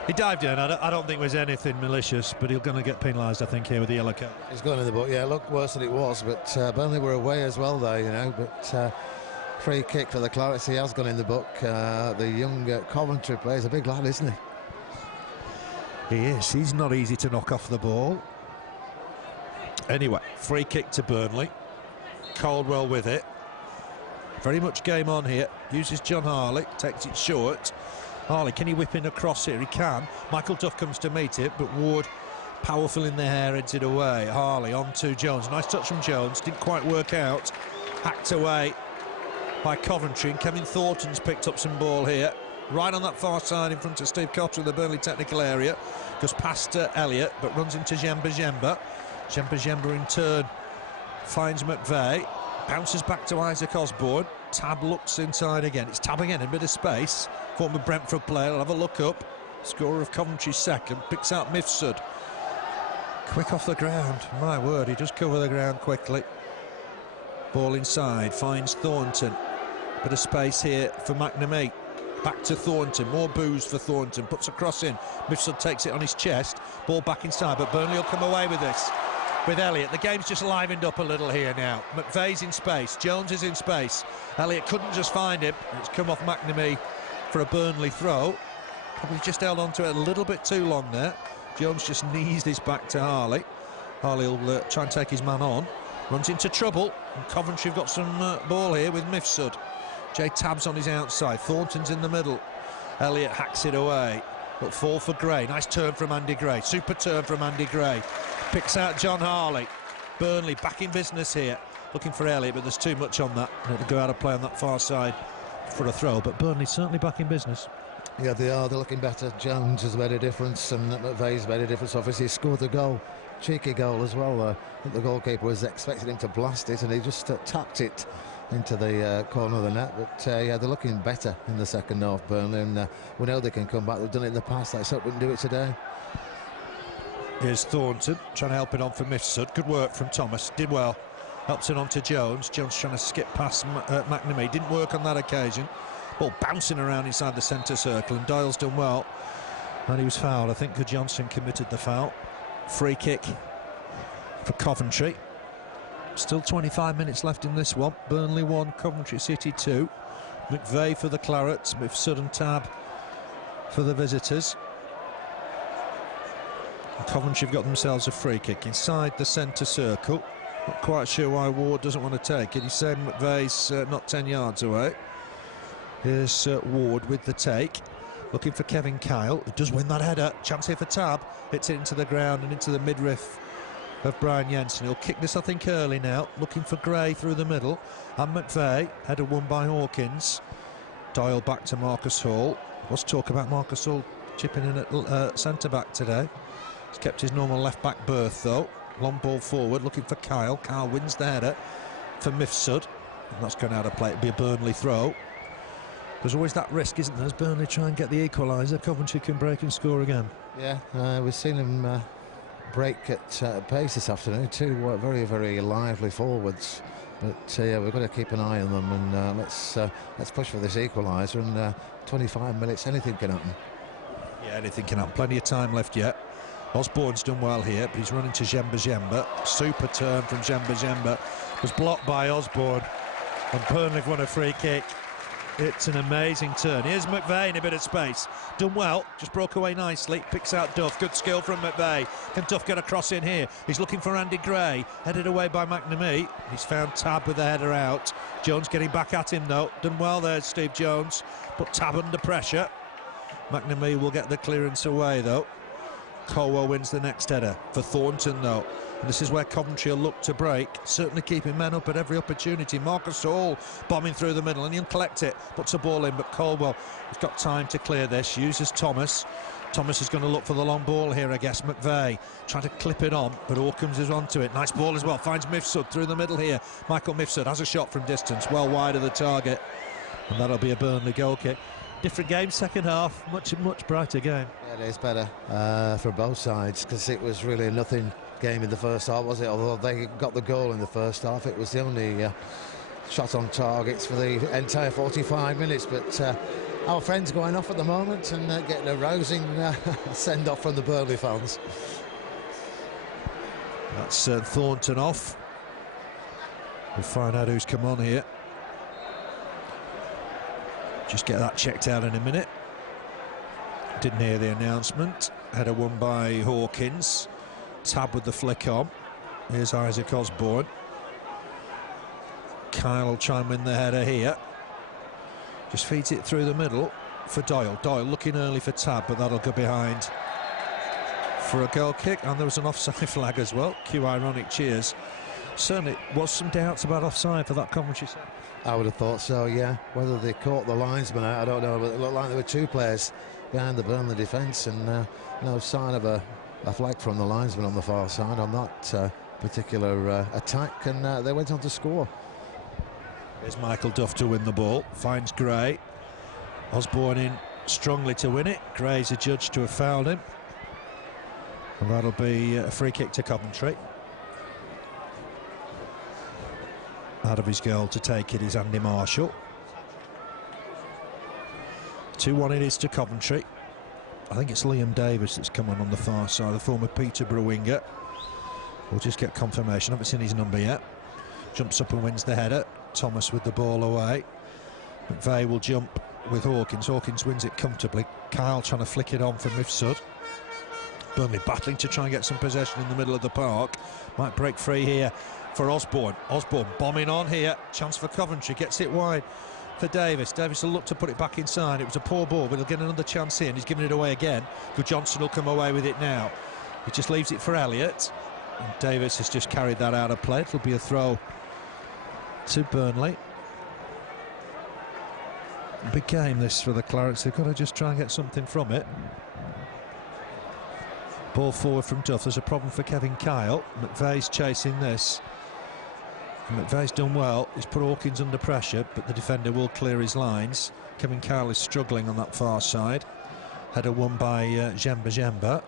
He dived in. I don't think it was anything malicious, but he's going to get penalised, I think, here with the yellow card. He's gone in the book. Yeah, it looked worse than it was, but Burnley were away as well there, you know. But free kick for the Clarets. He has gone in the book. The young Coventry player is a big lad, isn't he? He is. He's not easy to knock off the ball. Anyway, free kick to Burnley. Caldwell with it. Very much game on here. Uses John Harley, takes it short. Harley, can he whip in across here? He can. Michael Duff comes to meet it, but Ward, powerful in the hair, heads it away. Harley on to Jones. Nice touch from Jones. Didn't quite work out. Hacked away by Coventry. And Kevin Thornton's picked up some ball here. Right on that far side in front of Steve Cotter in the Burnley technical area. Goes past Elliott, but runs into Jemba. Jemba in turn finds McVeigh. Bounces back to Isaac Osborne. Tab looks inside again. It's Tab again, a bit of space. Former Brentford player, I'll have a look up. Scorer of Coventry second, picks out Mifsud. Quick off the ground, my word, he does cover the ground quickly. Ball inside, finds Thornton. Bit of space here for McNamee. Back to Thornton, more booze for Thornton, puts a cross in. Mifsud takes it on his chest, ball back inside, but Burnley will come away with this. With Elliott, the game's just livened up a little here now. McVeigh's in space, Jones is in space. Elliott couldn't just find him. It's come off McNamee for a Burnley throw. Probably just held on to it a little bit too long there. Jones just knees this back to Harley. Harley will try and take his man on. Runs into trouble, and Coventry have got some ball here with Mifsud. Jay Tabb's on his outside, Thornton's in the middle. Elliott hacks it away, but fall for Gray. Nice turn from Andy Gray, super turn from Andy Gray. Picks out John Harley. Burnley back in business here, looking for Elliott, but there's too much on that. It'll go out of play on that far side for a throw, but Burnley certainly back in business. Yeah, they are. They're looking better. Jones has made a difference, and McVeigh's made a difference. Obviously, he scored the goal. Cheeky goal as well. I think the goalkeeper was expecting him to blast it, and he just tapped it into the corner of the net. But yeah, they're looking better in the second half, Burnley, and we know they can come back. They've done it in the past. Let's hope we can do it today. Here's Thornton trying to help it on for Mifsud. Good work from Thomas, did well. Helps it on to Jones. Jones trying to skip past McNamee. Didn't work on that occasion. Ball bouncing around inside the centre circle, and Doyle's done well. And he was fouled. I think Good Johnson committed the foul. Free kick for Coventry. Still 25 minutes left in this one. Burnley 1, Coventry City 2. McVeigh for the Clarets, Mifsud and Tab for the visitors. And Coventry have got themselves a free kick inside the centre circle. Not quite sure why Ward doesn't want to take it. He's saying McVeigh's not 10 yards away. Here's Ward with the take. Looking for Kevin Kyle, who does win that header. Chance here for Tab. Hits it into the ground and into the midriff of Brian Jensen. He'll kick this, I think, early now. Looking for Gray through the middle. And McVeigh. Header won by Hawkins. Doyle back to Marcus Hall. Was talk about Marcus Hall chipping in at centre-back today. He's kept his normal left-back berth, though. Long ball forward, looking for Kyle. Kyle wins the header for Mifsud. And that's going out of play. It'll be a Burnley throw. There's always that risk, isn't there? As Burnley try and get the equaliser, Coventry can break and score again. Yeah, we've seen him break at pace this afternoon. Two very, very lively forwards. But yeah, we've got to keep an eye on them, and let's push for this equaliser. And 25 minutes, anything can happen. Yeah, anything can happen. Plenty of time left yet. Osborne's done well here, but he's running to Djemba. Super turn from Djemba. Was blocked by Osborne, and Burnley have won a free kick. It's an amazing turn. Here's McVeigh in a bit of space. Done well, just broke away nicely. Picks out Duff. Good skill from McVeigh. Can Duff get a cross in here? He's looking for Andy Gray. Headed away by McNamee. He's found Tab with the header out. Jones getting back at him, though. Done well there, Steve Jones. But Tab under pressure. McNamee will get the clearance away, though. Colwell wins the next header for Thornton, though. And this is where Coventry will look to break, certainly keeping men up at every opportunity. Marcus Hall bombing through the middle, and he'll collect it, puts a ball in, but Colwell has got time to clear this, uses Thomas. Thomas is going to look for the long ball here, I guess. McVeigh trying to clip it on, but Hawkins is onto it. Nice ball as well, finds Mifsud through the middle here. Michael Mifsud has a shot from distance, well wide of the target, and that'll be a Burnley goal kick. Different game, second half, much brighter game. Yeah, it is better for both sides, because it was really a nothing game in the first half, was it? Although they got the goal in the first half, it was the only shot on targets for the entire 45 minutes. But our friends going off at the moment and getting a rousing send-off from the Burnley fans. That's Thornton off. We'll find out who's come on here. Just get that checked out in a minute. Didn't hear the announcement. Header won by Hawkins. Tab with the flick on. Here's Isaac Osborne. Kyle will try and win the header here. Just feeds it through the middle for Doyle. Doyle looking early for Tab, but that'll go behind for a goal kick. And there was an offside flag as well. Cue ironic cheers. Certainly was some doubts about offside for that Coventry side. I would have thought so, yeah. Whether they caught the linesman out, I don't know, but it looked like there were two players behind the Burnley defence, and no sign of a flag from the linesman on the far side on that particular attack, and they went on to score. There's Michael Duff to win the ball, finds Gray. Osborne in strongly to win it. Gray's adjudged to have fouled him. And that'll be a free kick to Coventry. Out of his goal to take it is Andy Marshall. 2-1 it is to Coventry. I think it's Liam Davis that's come on the far side, the former Peterborough winger. We'll just get confirmation. I haven't seen his number yet. Jumps up and wins the header. Thomas with the ball away. McVeigh will jump with Hawkins. Hawkins wins it comfortably. Kyle trying to flick it on from Mifsud. Burnley battling to try and get some possession in the middle of the park. Might break free here for Osborne. Osborne bombing on here. Chance for Coventry. Gets it wide for Davis. Davis will look to put it back inside. It was a poor ball, but he'll get another chance here, and he's giving it away again. Good Johnson will come away with it now. He just leaves it for Elliott. And Davis has just carried that out of play. It'll be a throw to Burnley. Big game this for the Clarets. They've got to just try and get something from it. Ball forward from Duff. There's a problem for Kevin Kyle. McVeigh's chasing this. And McVeigh's done well. He's put Hawkins under pressure, but the defender will clear his lines. Kevin Kyle is struggling on that far side. Header won by Jemba.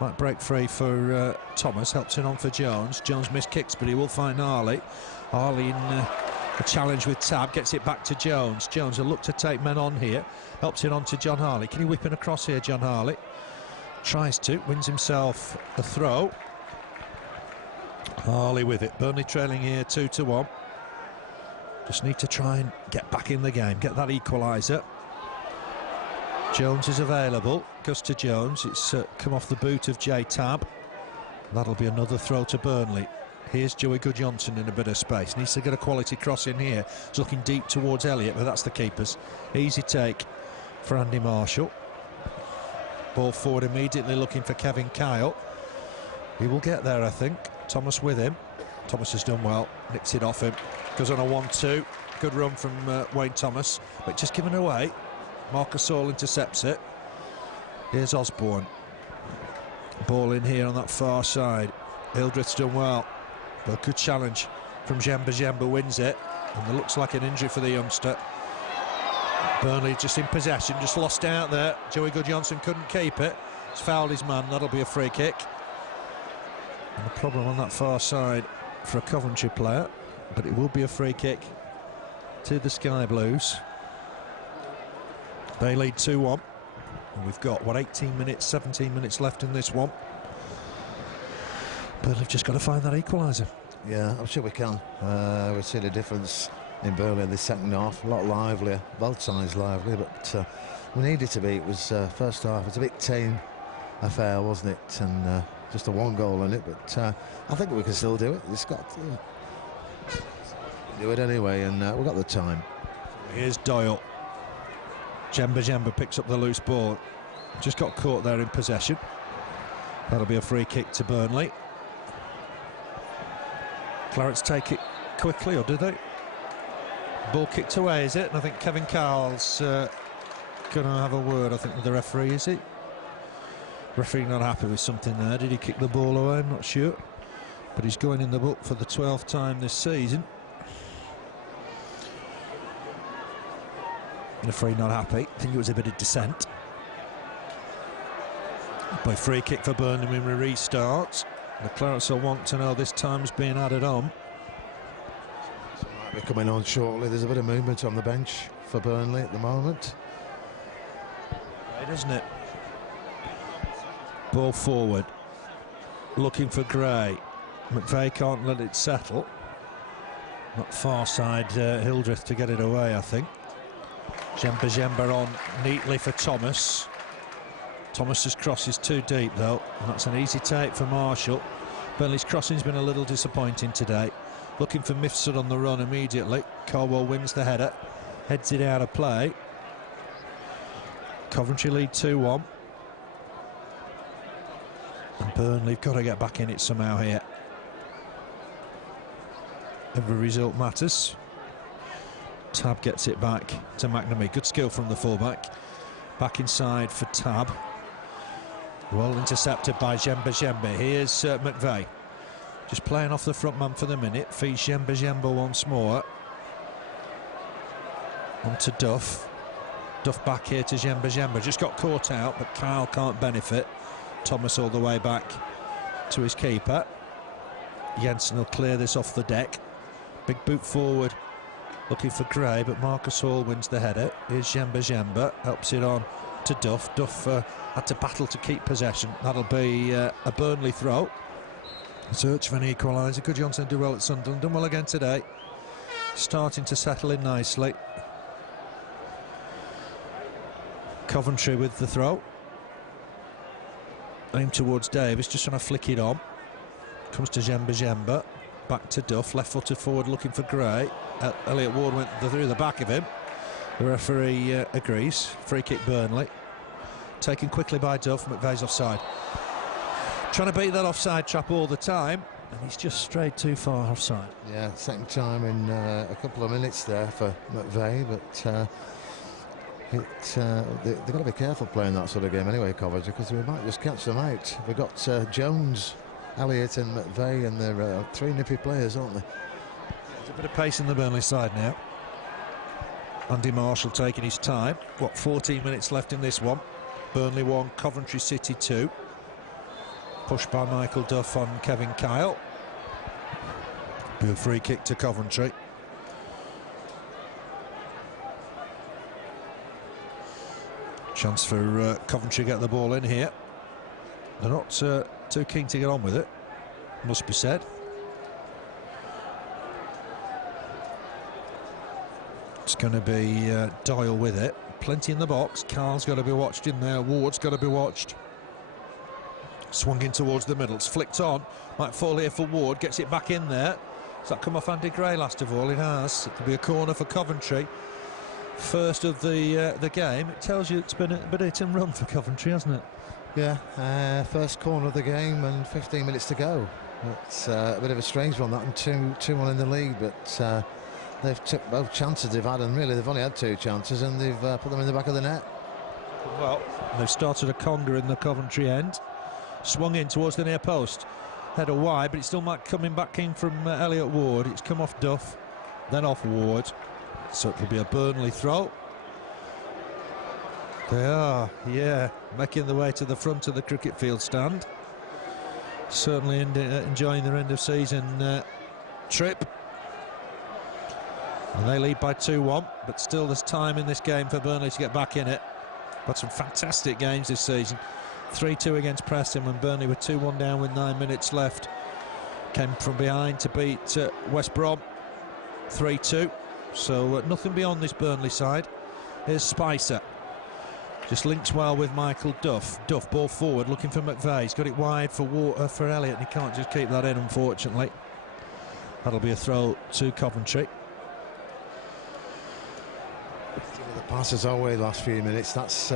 Might break free for Thomas. Helps it on for Jones. Jones missed kicks, but he will find Harley. Harley in a challenge with Tab. Gets it back to Jones. Jones will look to take men on here. Helps it on to John Harley. Can he whip it across here, John Harley? Tries to. Wins himself a throw. Harley with it. Burnley trailing here 2-1. Just need to try and get back in the game. Get that equaliser. Jones is available. Goes to Jones. It's come off the boot of J Tab. That'll be another throw to Burnley. Here's Joey Goodjohnson in a bit of space. Needs to get a quality cross in here. He's looking deep towards Elliott, but that's the keeper's. Easy take for Andy Marshall. Ball forward immediately, looking for Kevin Kyle. He will get there, I think. Thomas with him. Thomas has done well. Nicks it off him. Goes on a 1-2. Good run from Wayne Thomas, but just given away. Marcus Hall intercepts it. Here's Osborne. Ball in here on that far side. Hildreth's done well. But a good challenge from Jemba wins it. And it looks like an injury for the youngster. Burnley just in possession, just lost out there. Joey Goodjohnson couldn't keep it. He's fouled his man. That'll be a free kick. And the problem on that far side for a Coventry player, but it will be a free kick to the Sky Blues. They lead 2-1. And we've got, 17 minutes left in this one. Burnley have just got to find that equaliser. Yeah, I'm sure we can. We've seen a difference in Burnley in the second half. A lot livelier, both sides lively, but we needed to be. It was first half. It was a bit tame affair, wasn't it? And just a one goal in it, but I think we can still do it. It's got to do it anyway, and we've got the time. Here's Doyle. Jemba picks up the loose ball. Just got caught there in possession. That'll be a free kick to Burnley. Clarets take it quickly, or do they? Ball kicked away, is it? And I think Kevin Kyle's going to have a word, I think, with the referee, is he? Referee not happy with something there. Did he kick the ball away? I'm not sure. But he's going in the book for the 12th time this season. Referee not happy. I think it was a bit of dissent. By free kick for Burnham when we restart. The Clarets will want to know this time's being added on. So might be coming on shortly. There's a bit of movement on the bench for Burnley at the moment. Right, isn't it? Ball forward. Looking for Gray. McVeigh can't let it settle. Not far side Hildreth to get it away, I think. Jemba on neatly for Thomas. Thomas's cross is too deep though, and that's an easy take for Marshall. Burnley's crossing's been a little disappointing today. Looking for Mifsud on the run immediately. Caldwell wins the header, heads it out of play. Coventry lead 2-1. And Burnley have got to get back in it somehow here. Every result matters. Tab gets it back to McNamee. Good skill from the fullback. Back inside for Tab. Well intercepted by Jemba. Here's McVeigh. Just playing off the front man for the minute. Feeds Jemba once more. On to Duff. Duff back here to Djemba. Just got caught out, but Kyle can't benefit. Thomas all the way back to his keeper. Jensen will clear this off the deck. Big boot forward, looking for Gray, but Marcus Hall wins the header. Here's Djemba, helps it on to Duff. Duff had to battle to keep possession. That'll be a Burnley throw. Search for an equaliser. Could Johnson do well at Sunderland? Done well again today. Starting to settle in nicely. Coventry with the throw. Aim towards Davis, just trying to flick it on. Comes to Djemba. Back to Duff, left-footed forward looking for Gray. Elliot Ward went through the back of him. The referee agrees. Free kick Burnley. Taken quickly by Duff. McVeigh's offside. Trying to beat that offside trap all the time, and he's just strayed too far offside. Yeah, second time in a couple of minutes there for McVeigh, but they've got to be careful playing that sort of game anyway, Coventry, because we might just catch them out. We've got Jones, Elliott and McVeigh, and they're three nippy players, aren't they? There's a bit of pace in the Burnley side now. Andy Marshall taking his time. 14 minutes left in this one. Burnley 1, Coventry City 2. Pushed by Michael Duff on Kevin Kyle. Be a free kick to Coventry. Chance for Coventry to get the ball in here. They're not too keen to get on with it, must be said. It's going to be Doyle with it. Plenty in the box. Carl's got to be watched in there. Ward's got to be watched. Swung in towards the middle. It's flicked on. Might fall here for Ward. Gets it back in there. Does that come off Andy Gray last of all? It has. It could be a corner for Coventry. First of the game. It tells you it's been a bit of hit and run for Coventry, hasn't it? Yeah, first corner of the game and 15 minutes to go. It's a bit of a strange one, that, and 2-1 in the lead, but they've took both chances they've had, and really they've only had 2 chances, and they've put them in the back of the net. Well, they've started a conga in the Coventry end. Swung in towards the near post. Header wide, but it still might coming back in from Elliot Ward. It's come off Duff, then off Ward. So it'll be a Burnley throw. They are, yeah, making the way to the front of the cricket field stand. Certainly enjoying their end of season trip. And they lead by 2-1, but still there's time in this game for Burnley to get back in it. Got some fantastic games this season. 3-2 against Preston when Burnley were 2-1 down with 9 minutes left. Came from behind to beat West Brom 3-2. So nothing beyond this Burnley side. Here's Spicer. Just links well with Michael Duff. Duff ball forward looking for McVeigh. He's got it wide for Elliott, and he can't just keep that in, unfortunately. That'll be a throw to Coventry. The passes our way last few minutes. That's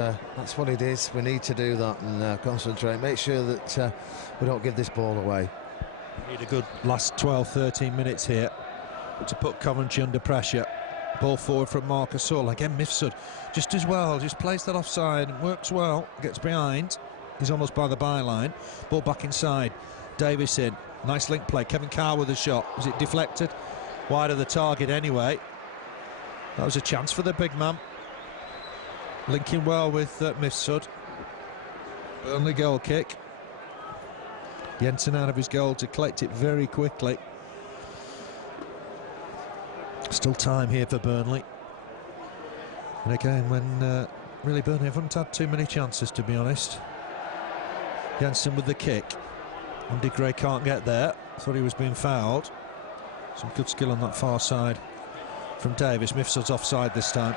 what it is. We need to do that and concentrate. Make sure that we don't give this ball away. Need a good last 12-13 minutes here to put Coventry under pressure. Ball forward from Marcus Hall. Again, Mifsud just as well. Just plays that offside and works well. Gets behind. He's almost by the byline. Ball back inside. Davis in. Nice link play. Kevin Carr with a shot. Was it deflected? Wide of the target anyway. That was a chance for the big man. Linking well with Mifsud. Burnley goal kick. Jensen out of his goal to collect it very quickly. Still time here for Burnley. And again, when really Burnley haven't had too many chances, to be honest. Jensen with the kick. Andy Gray can't get there. Thought he was being fouled. Some good skill on that far side from Davis. Mifsud's offside this time.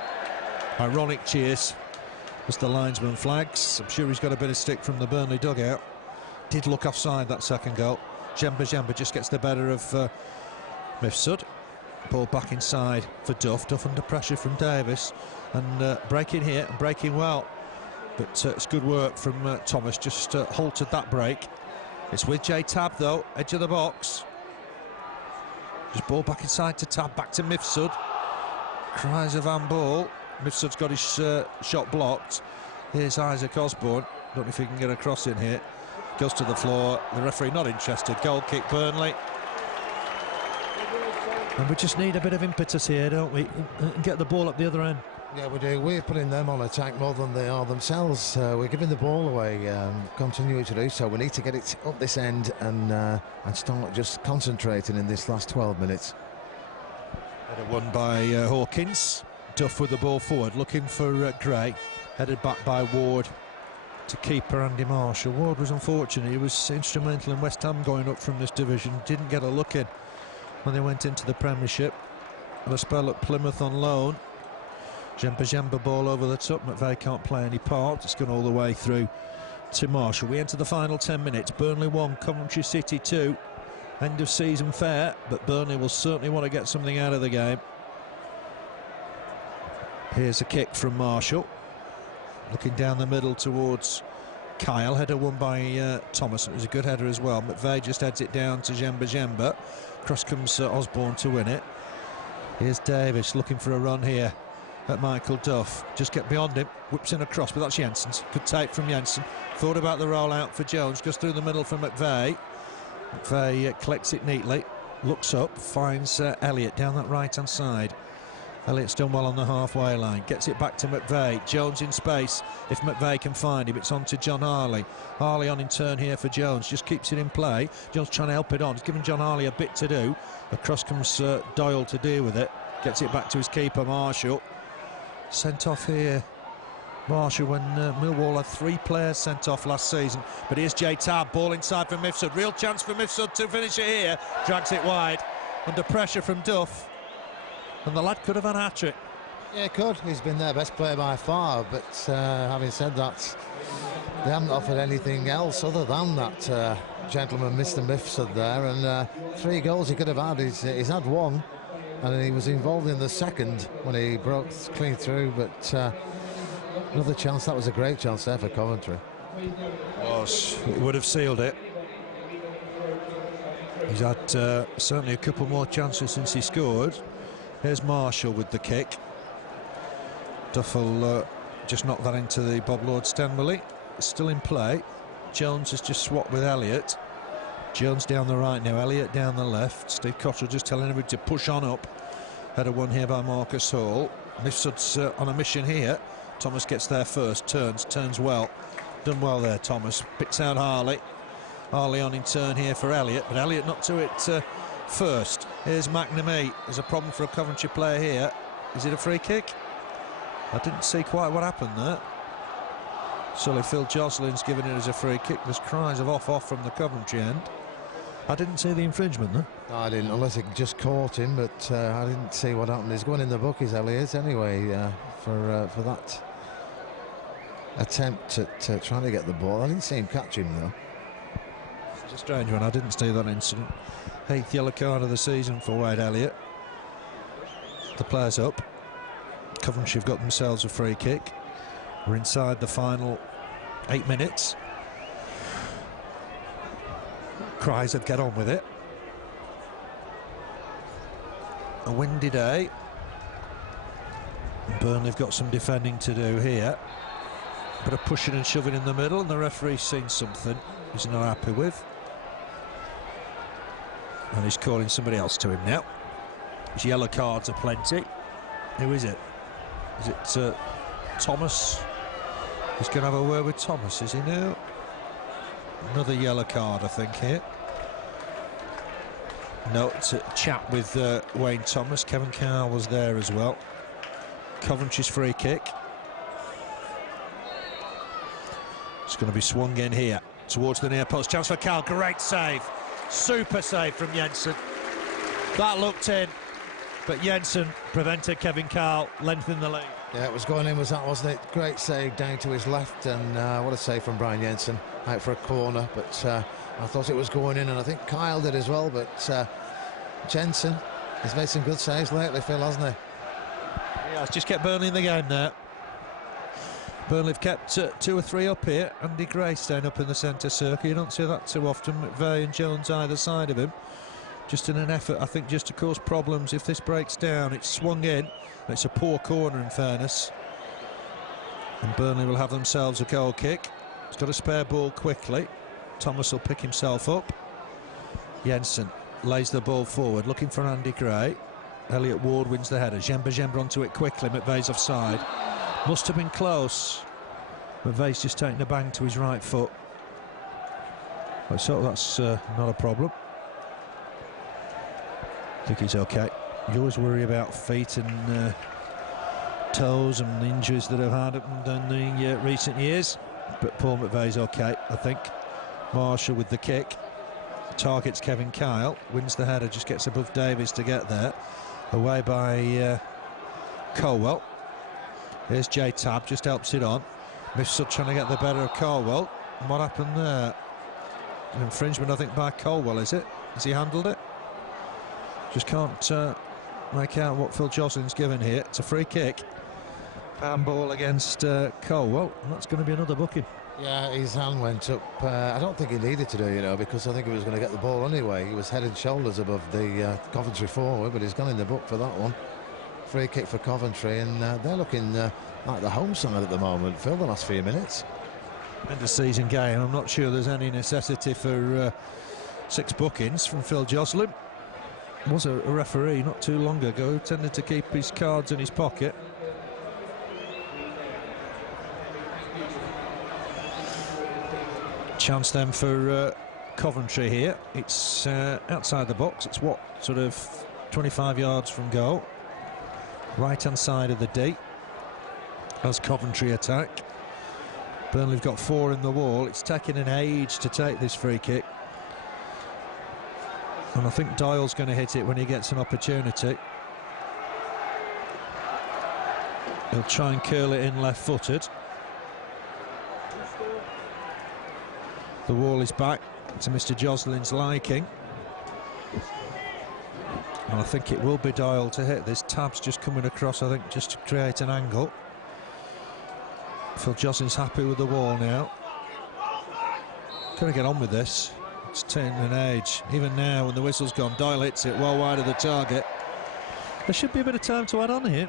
Ironic cheers as the linesman flags. I'm sure he's got a bit of stick from the Burnley dugout. Did look offside that second goal. Djemba just gets the better of Mifsud. Ball back inside for Duff. Duff under pressure from Davis, and breaking here and breaking well. But it's good work from Thomas. Just halted that break. It's with J-Tab though, edge of the box. Just ball back inside to Tab, back to Mifsud. Cries of handball. Mifsud's got his shot blocked. Here's Isaac Osborne. Don't know if he can get a cross in here. Goes to the floor. The referee not interested. Goal kick Burnley. And we just need a bit of impetus here, don't we? And get the ball up the other end. Yeah, we do. We're putting them on attack more than they are themselves. We're giving the ball away, continuing to do so. We need to get it up this end and start just concentrating in this last 12 minutes. Header won by Hawkins. Duff with the ball forward, looking for Gray. Headed back by Ward to keeper Andy Marshall. Ward was unfortunate. He was instrumental in West Ham going up from this division. Didn't get a look in when they went into the Premiership. Had a spell at Plymouth on loan. Jemba ball over the top. McVeigh can't play any part. It's gone all the way through to Marshall. We enter the final 10 minutes. Burnley 1, Coventry City 2. End of season fair, but Burnley will certainly want to get something out of the game. Here's a kick from Marshall. Looking down the middle towards Kyle. Header won by Thomas. It was a good header as well. McVeigh just heads it down to Jemba. Cross comes Osborne to win it. Here's Davis looking for a run here at Michael Duff. Just get beyond him, whips in a cross, but that's Jensen's. Good take from Jensen. Thought about the roll out for Jones, goes through the middle for McVeigh. McVeigh collects it neatly, looks up, finds Elliott down that right hand side. Elliott's done well on the halfway line, gets it back to McVeigh. Jones in space. If McVeigh can find him, it's on to John Harley. Harley on in turn here for Jones, just keeps it in play. Jones trying to help it on, he's giving John Harley a bit to do. Across comes Doyle to deal with it, gets it back to his keeper Marshall. Sent off here, Marshall, when Millwall had 3 players sent off last season. But here's Jay Tabb, ball inside for Mifsud. Real chance for Mifsud to finish it here. Drags it wide, under pressure from Duff. And the lad could have had a hat-trick. Yeah, could. He's been their best player by far. But having said that, they haven't offered anything else other than that gentleman, Mr. Mifsud there. And 3 goals he could have had. He's had 1. And he was involved in the second when he broke clean through, but another chance. That was a great chance there for Coventry. It would have sealed it. He's had certainly a couple more chances since he scored. Here's Marshall with the kick. Duff will just knock that into the Bob Lord Stanley. Still in play. Jones has just swapped with Elliott. Jones down the right now, Elliott down the left. Steve Cottrell just telling everybody to push on up. Header won here by Marcus Hall. Mifsud's on a mission here. Thomas gets there first, turns well. Done well there, Thomas. Picks out Harley. Harley on in turn here for Elliott, but Elliott not to it first. Here's McNamee. There's a problem for a Coventry player here. Is it a free kick? I didn't see quite what happened there. Sully Phil Joslin's given it as a free kick. There's cries of off from the Coventry end. I didn't see the infringement though. No, I didn't, unless it just caught him, but I didn't see what happened. He's going in the bookies, Elliott, anyway, for that attempt at trying to get the ball. I didn't see him catch him though. It's a strange one. I didn't see that incident. 8th yellow card of the season for Wade Elliott. The players up. Coventry have got themselves a free kick. We're inside the final 8 minutes. Cries of get on with it. A windy day. Burnley have got some defending to do here. Bit of pushing and shoving in the middle, and the referee's seen something he's not happy with. And he's calling somebody else to him now. His yellow cards are plenty. Who is it? Is it Thomas? He's going to have a word with Thomas, is he now? Another yellow card, I think, here. No, it's a chat with Wayne Thomas. Kevin Carr was there as well. Coventry's free kick. It's going to be swung in here towards the near post. Chance for Carl. Great save. Super save from Jensen. That looked in, but Jensen prevented Kevin Carl lengthening the lead. Yeah, it was going in, wasn't it? Great save down to his left, and what a save from Brian Jensen. Out for a corner, but I thought it was going in, and I think Kyle did as well, but Jensen has made some good saves lately, Phil, hasn't he? Yeah, it's just kept Burnley in the game there. Burnley have kept 2 or 3 up here. Andy Gray staying up in the centre circle. You don't see that too often. McVeigh and Jones either side of him. Just in an effort, I think, just to cause problems. If this breaks down, it's swung in. It's a poor corner, in fairness. And Burnley will have themselves a goal kick. He's got a spare ball quickly. Thomas will pick himself up. Jensen lays the ball forward, looking for Andy Gray. Elliot Ward wins the header. Djemba onto it quickly. McVeigh's offside. Must have been close. McVeigh's just taking a bang to his right foot. So that's not a problem. I think he's okay. You always worry about feet and toes and the injuries that have happened in the recent years. But Paul McVeigh's okay, I think. Marshall with the kick. Targets Kevin Kyle. Wins the header, just gets above Davies to get there. Away by Colwell. Here's J-Tab, just helps it on. Mifsud trying to get the better of Colwell. What happened there? An infringement, I think, by Colwell, is it? Has he handled it? Just can't make out what Phil Joslin's given here. It's a free kick. Handball against Colwell. And that's going to be another booking. Yeah, his hand went up. I don't think he needed to do, you know, because I think he was going to get the ball anyway. He was head and shoulders above the Coventry forward, but he's gone in the book for that one. Free kick for Coventry, and they're looking like the home side at the moment, Phil, the last few minutes. End of season game. I'm not sure there's any necessity for 6 bookings from Phil Joslin. Was a referee not too long ago who tended to keep his cards in his pocket. Chance then for Coventry here. It's outside the box. It's what, sort of 25 yards from goal. Right hand side of the D as Coventry attack. Burnley have got 4 in the wall. It's taking an age to take this free kick, and I think Doyle's going to hit it when he gets an opportunity. He'll try and curl it in left-footed. The wall is back to Mr. Joslin's liking, and I think it will be Doyle to hit this. Tab's just coming across, I think, just to create an angle. Phil Joslin's happy with the wall now. Got to get on with this. It's taking an age. Even now, when the whistle's gone, Doyle hits it well wide of the target. There should be a bit of time to add on here.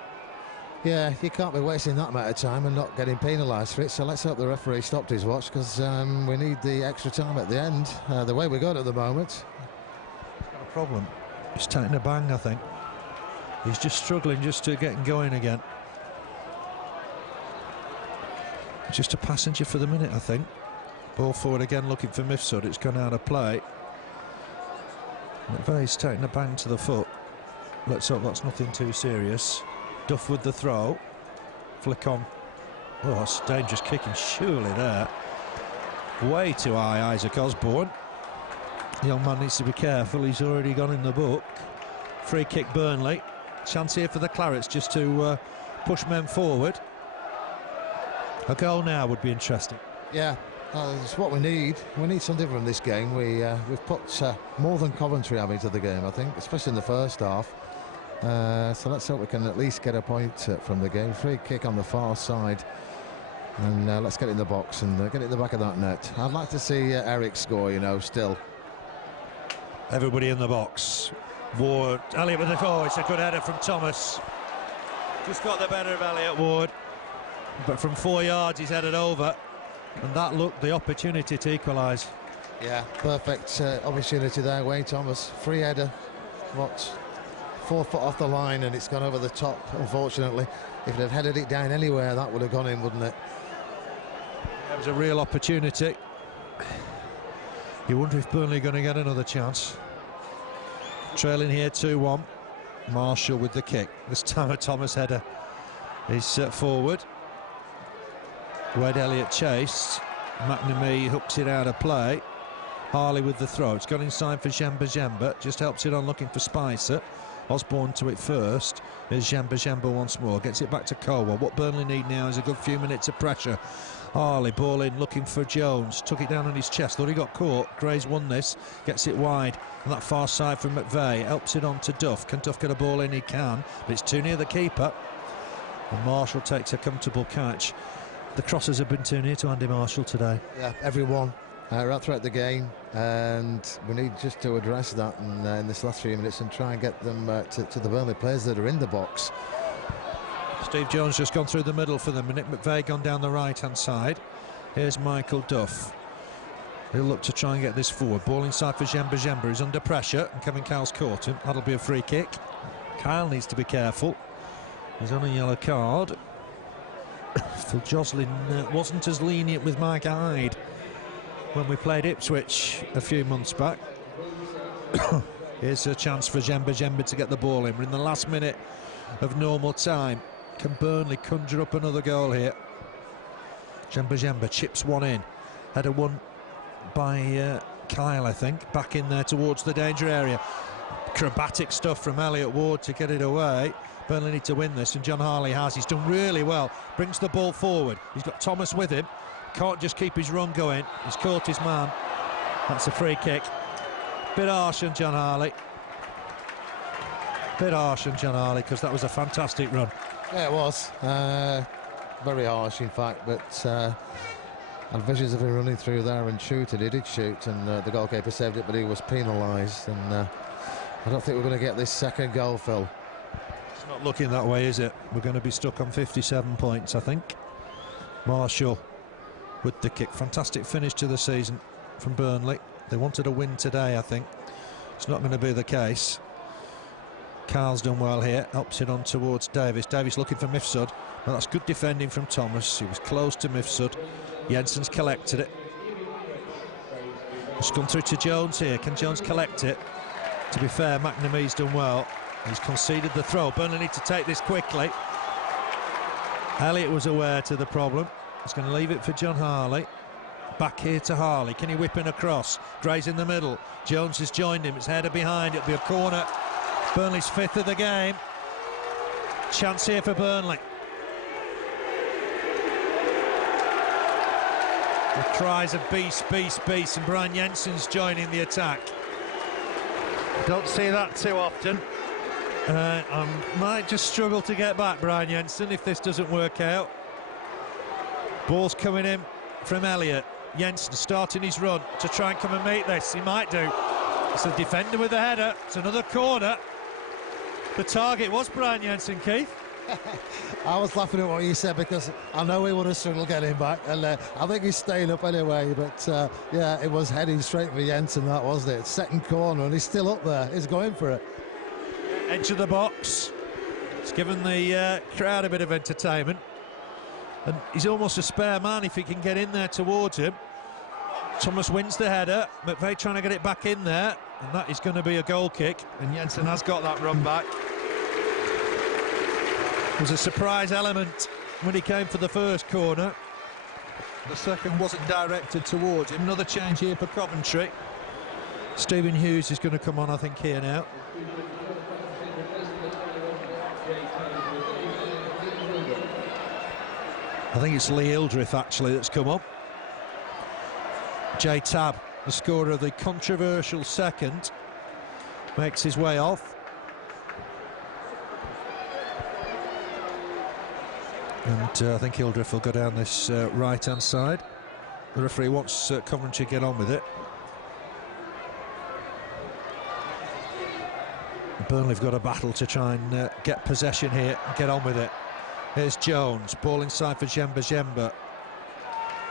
Yeah, you can't be wasting that amount of time and not getting penalised for it, so let's hope the referee stopped his watch, because we need the extra time at the end, the way we got at the moment. Got a problem. He's taking a bang, I think. He's just struggling just to get going again. Just a passenger for the minute, I think. Ball forward again, looking for Mifsud. It's gone out of play. McVeigh's taking a bang to the foot. Let's hope that's nothing too serious. Duff with the throw. Flick on. Oh, that's dangerous kicking, surely there. Way too high, Isaac Osborne. The young man needs to be careful. He's already gone in the book. Free kick Burnley. Chance here for the Clarets just to push men forward. A goal now would be interesting. Yeah, that's what we need. We need something from this game. We've put more than Coventry have into the game, I think, especially in the first half. So let's hope we can at least get a point from the game. Free kick on the far side, and let's get it in the box and get it in the back of that net. I'd like to see Eric score, you know, still. Everybody in the box. Ward, Elliot with the... Oh, it's a good header from Thomas. Just got the better of Elliot Ward. But from 4 yards he's headed over, and that looked the opportunity to equalise. Yeah, perfect opportunity there, Wayne Thomas. Free header, what, 4 foot off the line, and it's gone over the top, unfortunately. If they'd headed it down anywhere, that would have gone in, wouldn't it? It was a real opportunity. You wonder if Burnley are going to get another chance. Trailing here 2-1. Marshall with the kick. This time a Thomas header is forward. Wade Elliott chased. McNamee hooks it out of play. Harley with the throw. It's gone inside for Djemba. Just helps it on, looking for Spicer. Osborne to it first. Here's Djemba once more. Gets it back to Colwell. What Burnley need now is a good few minutes of pressure. Harley, ball in, looking for Jones. Took it down on his chest. Thought he got caught. Gray's won this. Gets it wide. On that far side from McVeigh. Helps it on to Duff. Can Duff get a ball in? He can. But it's too near the keeper. And Marshall takes a comfortable catch. The crosses have been too near to Andy Marshall today. Yeah, everyone right throughout the game, and we need just to address that in this last few minutes and try and get them to the Burnley players that are in the box. Steve Jones just gone through the middle for them. Nick McVeigh gone down the right hand side. Here's Michael Duff. He'll look to try and get this forward. Ball inside for Djemba Djemba. He's under pressure, and Kevin Kyle's caught him. That'll be a free kick. Kyle needs to be careful. He's on a yellow card. Phil Joslin wasn't as lenient with Mike Hyde when we played Ipswich a few months back. Here's a chance for Djemba Djemba to get the ball in. We're in the last minute of normal time. Can Burnley conjure up another goal here? Djemba Djemba chips one in. Header won by Kyle, I think. Back in there towards the danger area. Acrobatic stuff from Elliott Ward to get it away. Burnley need to win this, and John Harley has. He's done really well. Brings the ball forward. He's got Thomas with him. Can't just keep his run going. He's caught his man. That's a free kick. Bit harsh on John Harley. Bit harsh on John Harley, because that was a fantastic run. Yeah, it was. Very harsh, in fact, but and visions of him running through there and shooting. He did shoot, and the goalkeeper saved it, but he was penalised, and I don't think we're going to get this second goal, Phil. It's not looking that way, is it? We're going to be stuck on 57 points, I think. Marshall with the kick. Fantastic finish to the season from Burnley. They wanted a win today, I think. It's not going to be the case. Carl's done well here. Helps it on towards Davis. Davis looking for Mifsud. Well, that's good defending from Thomas. He was close to Mifsud. Jensen's collected it. It's gone through to Jones here. Can Jones collect it? To be fair, McNamee's done well. He's conceded the throw. Burnley need to take this quickly. Elliott was aware to the problem. He's going to leave it for John Harley. Back here to Harley. Can he whip in across? Gray's in the middle. Jones has joined him. It's header behind. It'll be a corner. Burnley's fifth of the game. Chance here for Burnley. The cries of beast, beast, beast, and Brian Jensen's joining the attack. Don't see that too often. I might just struggle to get back Brian Jensen if this doesn't work out. Ball's coming in from Elliott. Jensen starting his run to try and come and meet this. He might do. It's a defender with a header. It's another corner. The target was Brian Jensen, Keith. I was laughing at what you said, because I know he would have struggled getting back, and I think he's staying up anyway, but yeah, it was heading straight for Jensen, that wasn't it? Second corner, and he's still up there. He's going for it. Edge of the box. It's given the crowd a bit of entertainment, and he's almost a spare man if he can get in there towards him. Thomas wins the header. McVeigh trying to get it back in there, and that is going to be a goal kick, and Jensen has got that run back. There was a surprise element when he came for the first corner. The second wasn't directed towards him. Another change here for Coventry. Stephen Hughes is going to come on, I think, here now. I think it's Lee Hildreth, actually, that's come on. Jay Tabb, the scorer of the controversial second, makes his way off. And I think Hildreth will go down this right-hand side. The referee wants Coventry to get on with it. Burnley have got a battle to try and get possession here and get on with it. Here's Jones, ball inside for Djemba Djemba.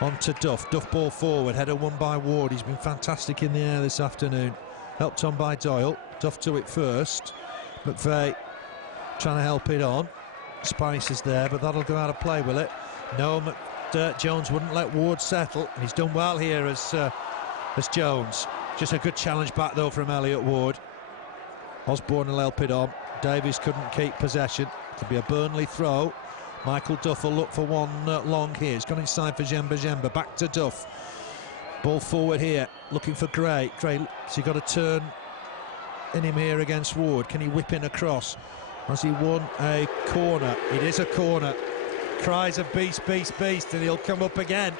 On to Duff. Duff ball forward, header won by Ward. He's been fantastic in the air this afternoon. Helped on by Doyle. Duff to it first. McVeigh trying to help it on. Spice is there, but that'll go out of play, will it? No, Jones wouldn't let Ward settle, and he's done well here as Jones. Just a good challenge back, though, from Elliott Ward. Osborne will help it on. Davies couldn't keep possession. Could be a Burnley throw. Michael Duff will look for one long here. He's gone inside for Djemba Djemba. Back to Duff. Ball forward here, looking for Gray. Gray, so you've got to turn in him here against Ward. Can he whip in across? Has he won a corner? It is a corner. Cries of beast, beast, beast, and he'll come up again.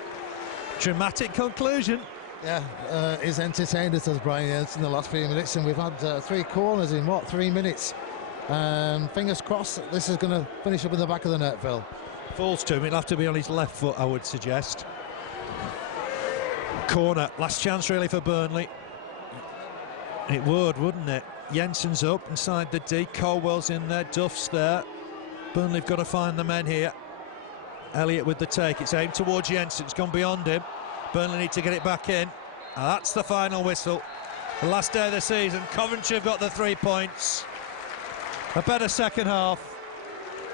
Dramatic conclusion. Yeah, he's entertained us as Brian Jensen in the last few minutes, and we've had 3 corners in, 3 minutes? Fingers crossed that this is going to finish up in the back of the net, Phil. Falls to him, it'll have to be on his left foot, I would suggest. Corner, last chance really for Burnley. It would, wouldn't it? Jensen's up inside the D, Colwell's in there, Duff's there. Burnley have got to find the men here. Elliott with the take, it's aimed towards Jensen, it's gone beyond him. Burnley need to get it back in. And that's the final whistle. The last day of the season, Coventry have got the 3 points. A better second half.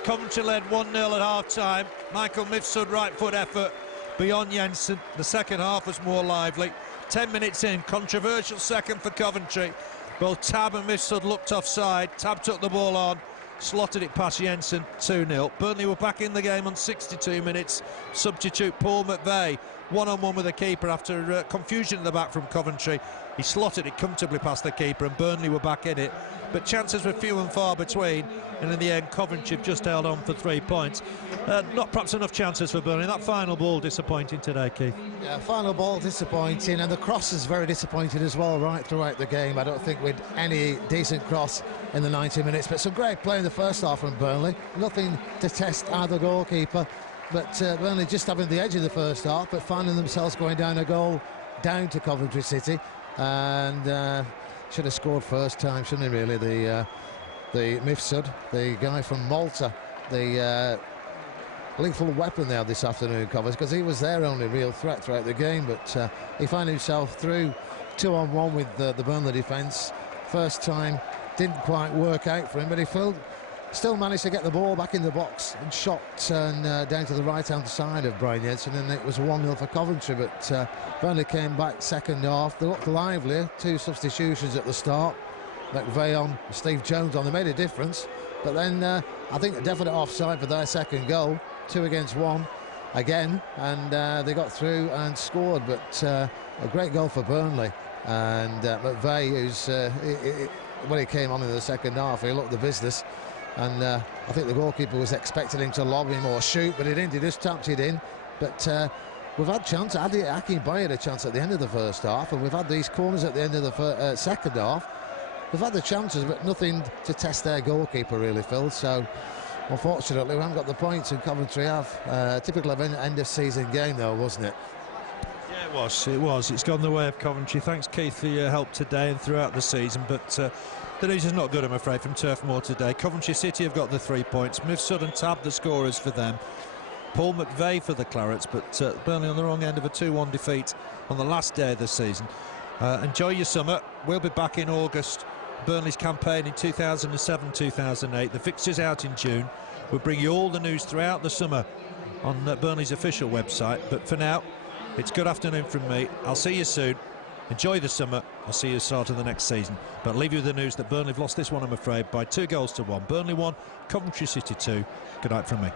Coventry led 1-0 at half-time. Michael Mifsud right foot effort beyond Jensen. The second half was more lively. 10 minutes in, controversial second for Coventry. Both Tab and Mifsud looked offside. Tab took the ball on, slotted it past Jensen, 2-0. Burnley were back in the game on 62 minutes. Substitute Paul McVeigh, one-on-one with the keeper after confusion at the back from Coventry. He slotted it comfortably past the keeper and Burnley were back in it. But chances were few and far between, and in the end Coventry have just held on for 3 points. Not perhaps enough chances for Burnley. That final ball disappointing today, Keith. Yeah, final ball disappointing, and the cross is very disappointing as well right throughout the game. I don't think we'd any decent cross in the 90 minutes, but some great play in the first half from Burnley. Nothing to test either goalkeeper, but Burnley just having the edge in the first half, but finding themselves going down a goal down to Coventry City, and should have scored first time, shouldn't he, really? The Mifsud, the guy from Malta, the lethal weapon there this afternoon, Covers, because he was their only real threat throughout the game, but he found himself through 2-on-1 with the Burnley defence. First time didn't quite work out for him, but he still managed to get the ball back in the box and shot down to the right-hand side of Brian Jensen, and it was 1-0 for Coventry, but Burnley came back second half. They looked lively, 2 substitutions at the start. McVeigh on, Steve Jones on, they made a difference, but then I think a definite offside for their second goal, 2 against 1 again, and they got through and scored, but a great goal for Burnley, and McVeigh, who's when he came on in the second half, he looked the business. And I think the goalkeeper was expecting him to lob him or shoot, but he didn't. He just tapped it in. But we've had chances. Akin Bay had a chance at the end of the first half, and we've had these corners at the end of the second half. We've had the chances, but nothing to test their goalkeeper, really, Phil. So, unfortunately, we haven't got the points, and Coventry have. Typical of an end-of-season game, though, wasn't it? Yeah, it was. It was. It's gone the way of Coventry. Thanks, Keith, for your help today and throughout the season. But the news is not good, I'm afraid, from Turf Moor today. Coventry City have got the 3 points. Mifsud and Tab the scorers for them. Paul McVeigh for the Clarets, but Burnley on the wrong end of a 2-1 defeat on the last day of the season. Enjoy your summer. We'll be back in August. Burnley's campaign in 2007-2008. The fixture's out in June. We'll bring you all the news throughout the summer on Burnley's official website. But for now, it's good afternoon from me. I'll see you soon. Enjoy the summer. I'll see you at the start of the next season. But I'll leave you with the news that Burnley have lost this one, I'm afraid, by 2-1. Burnley 1, Coventry City 2. Good night from me.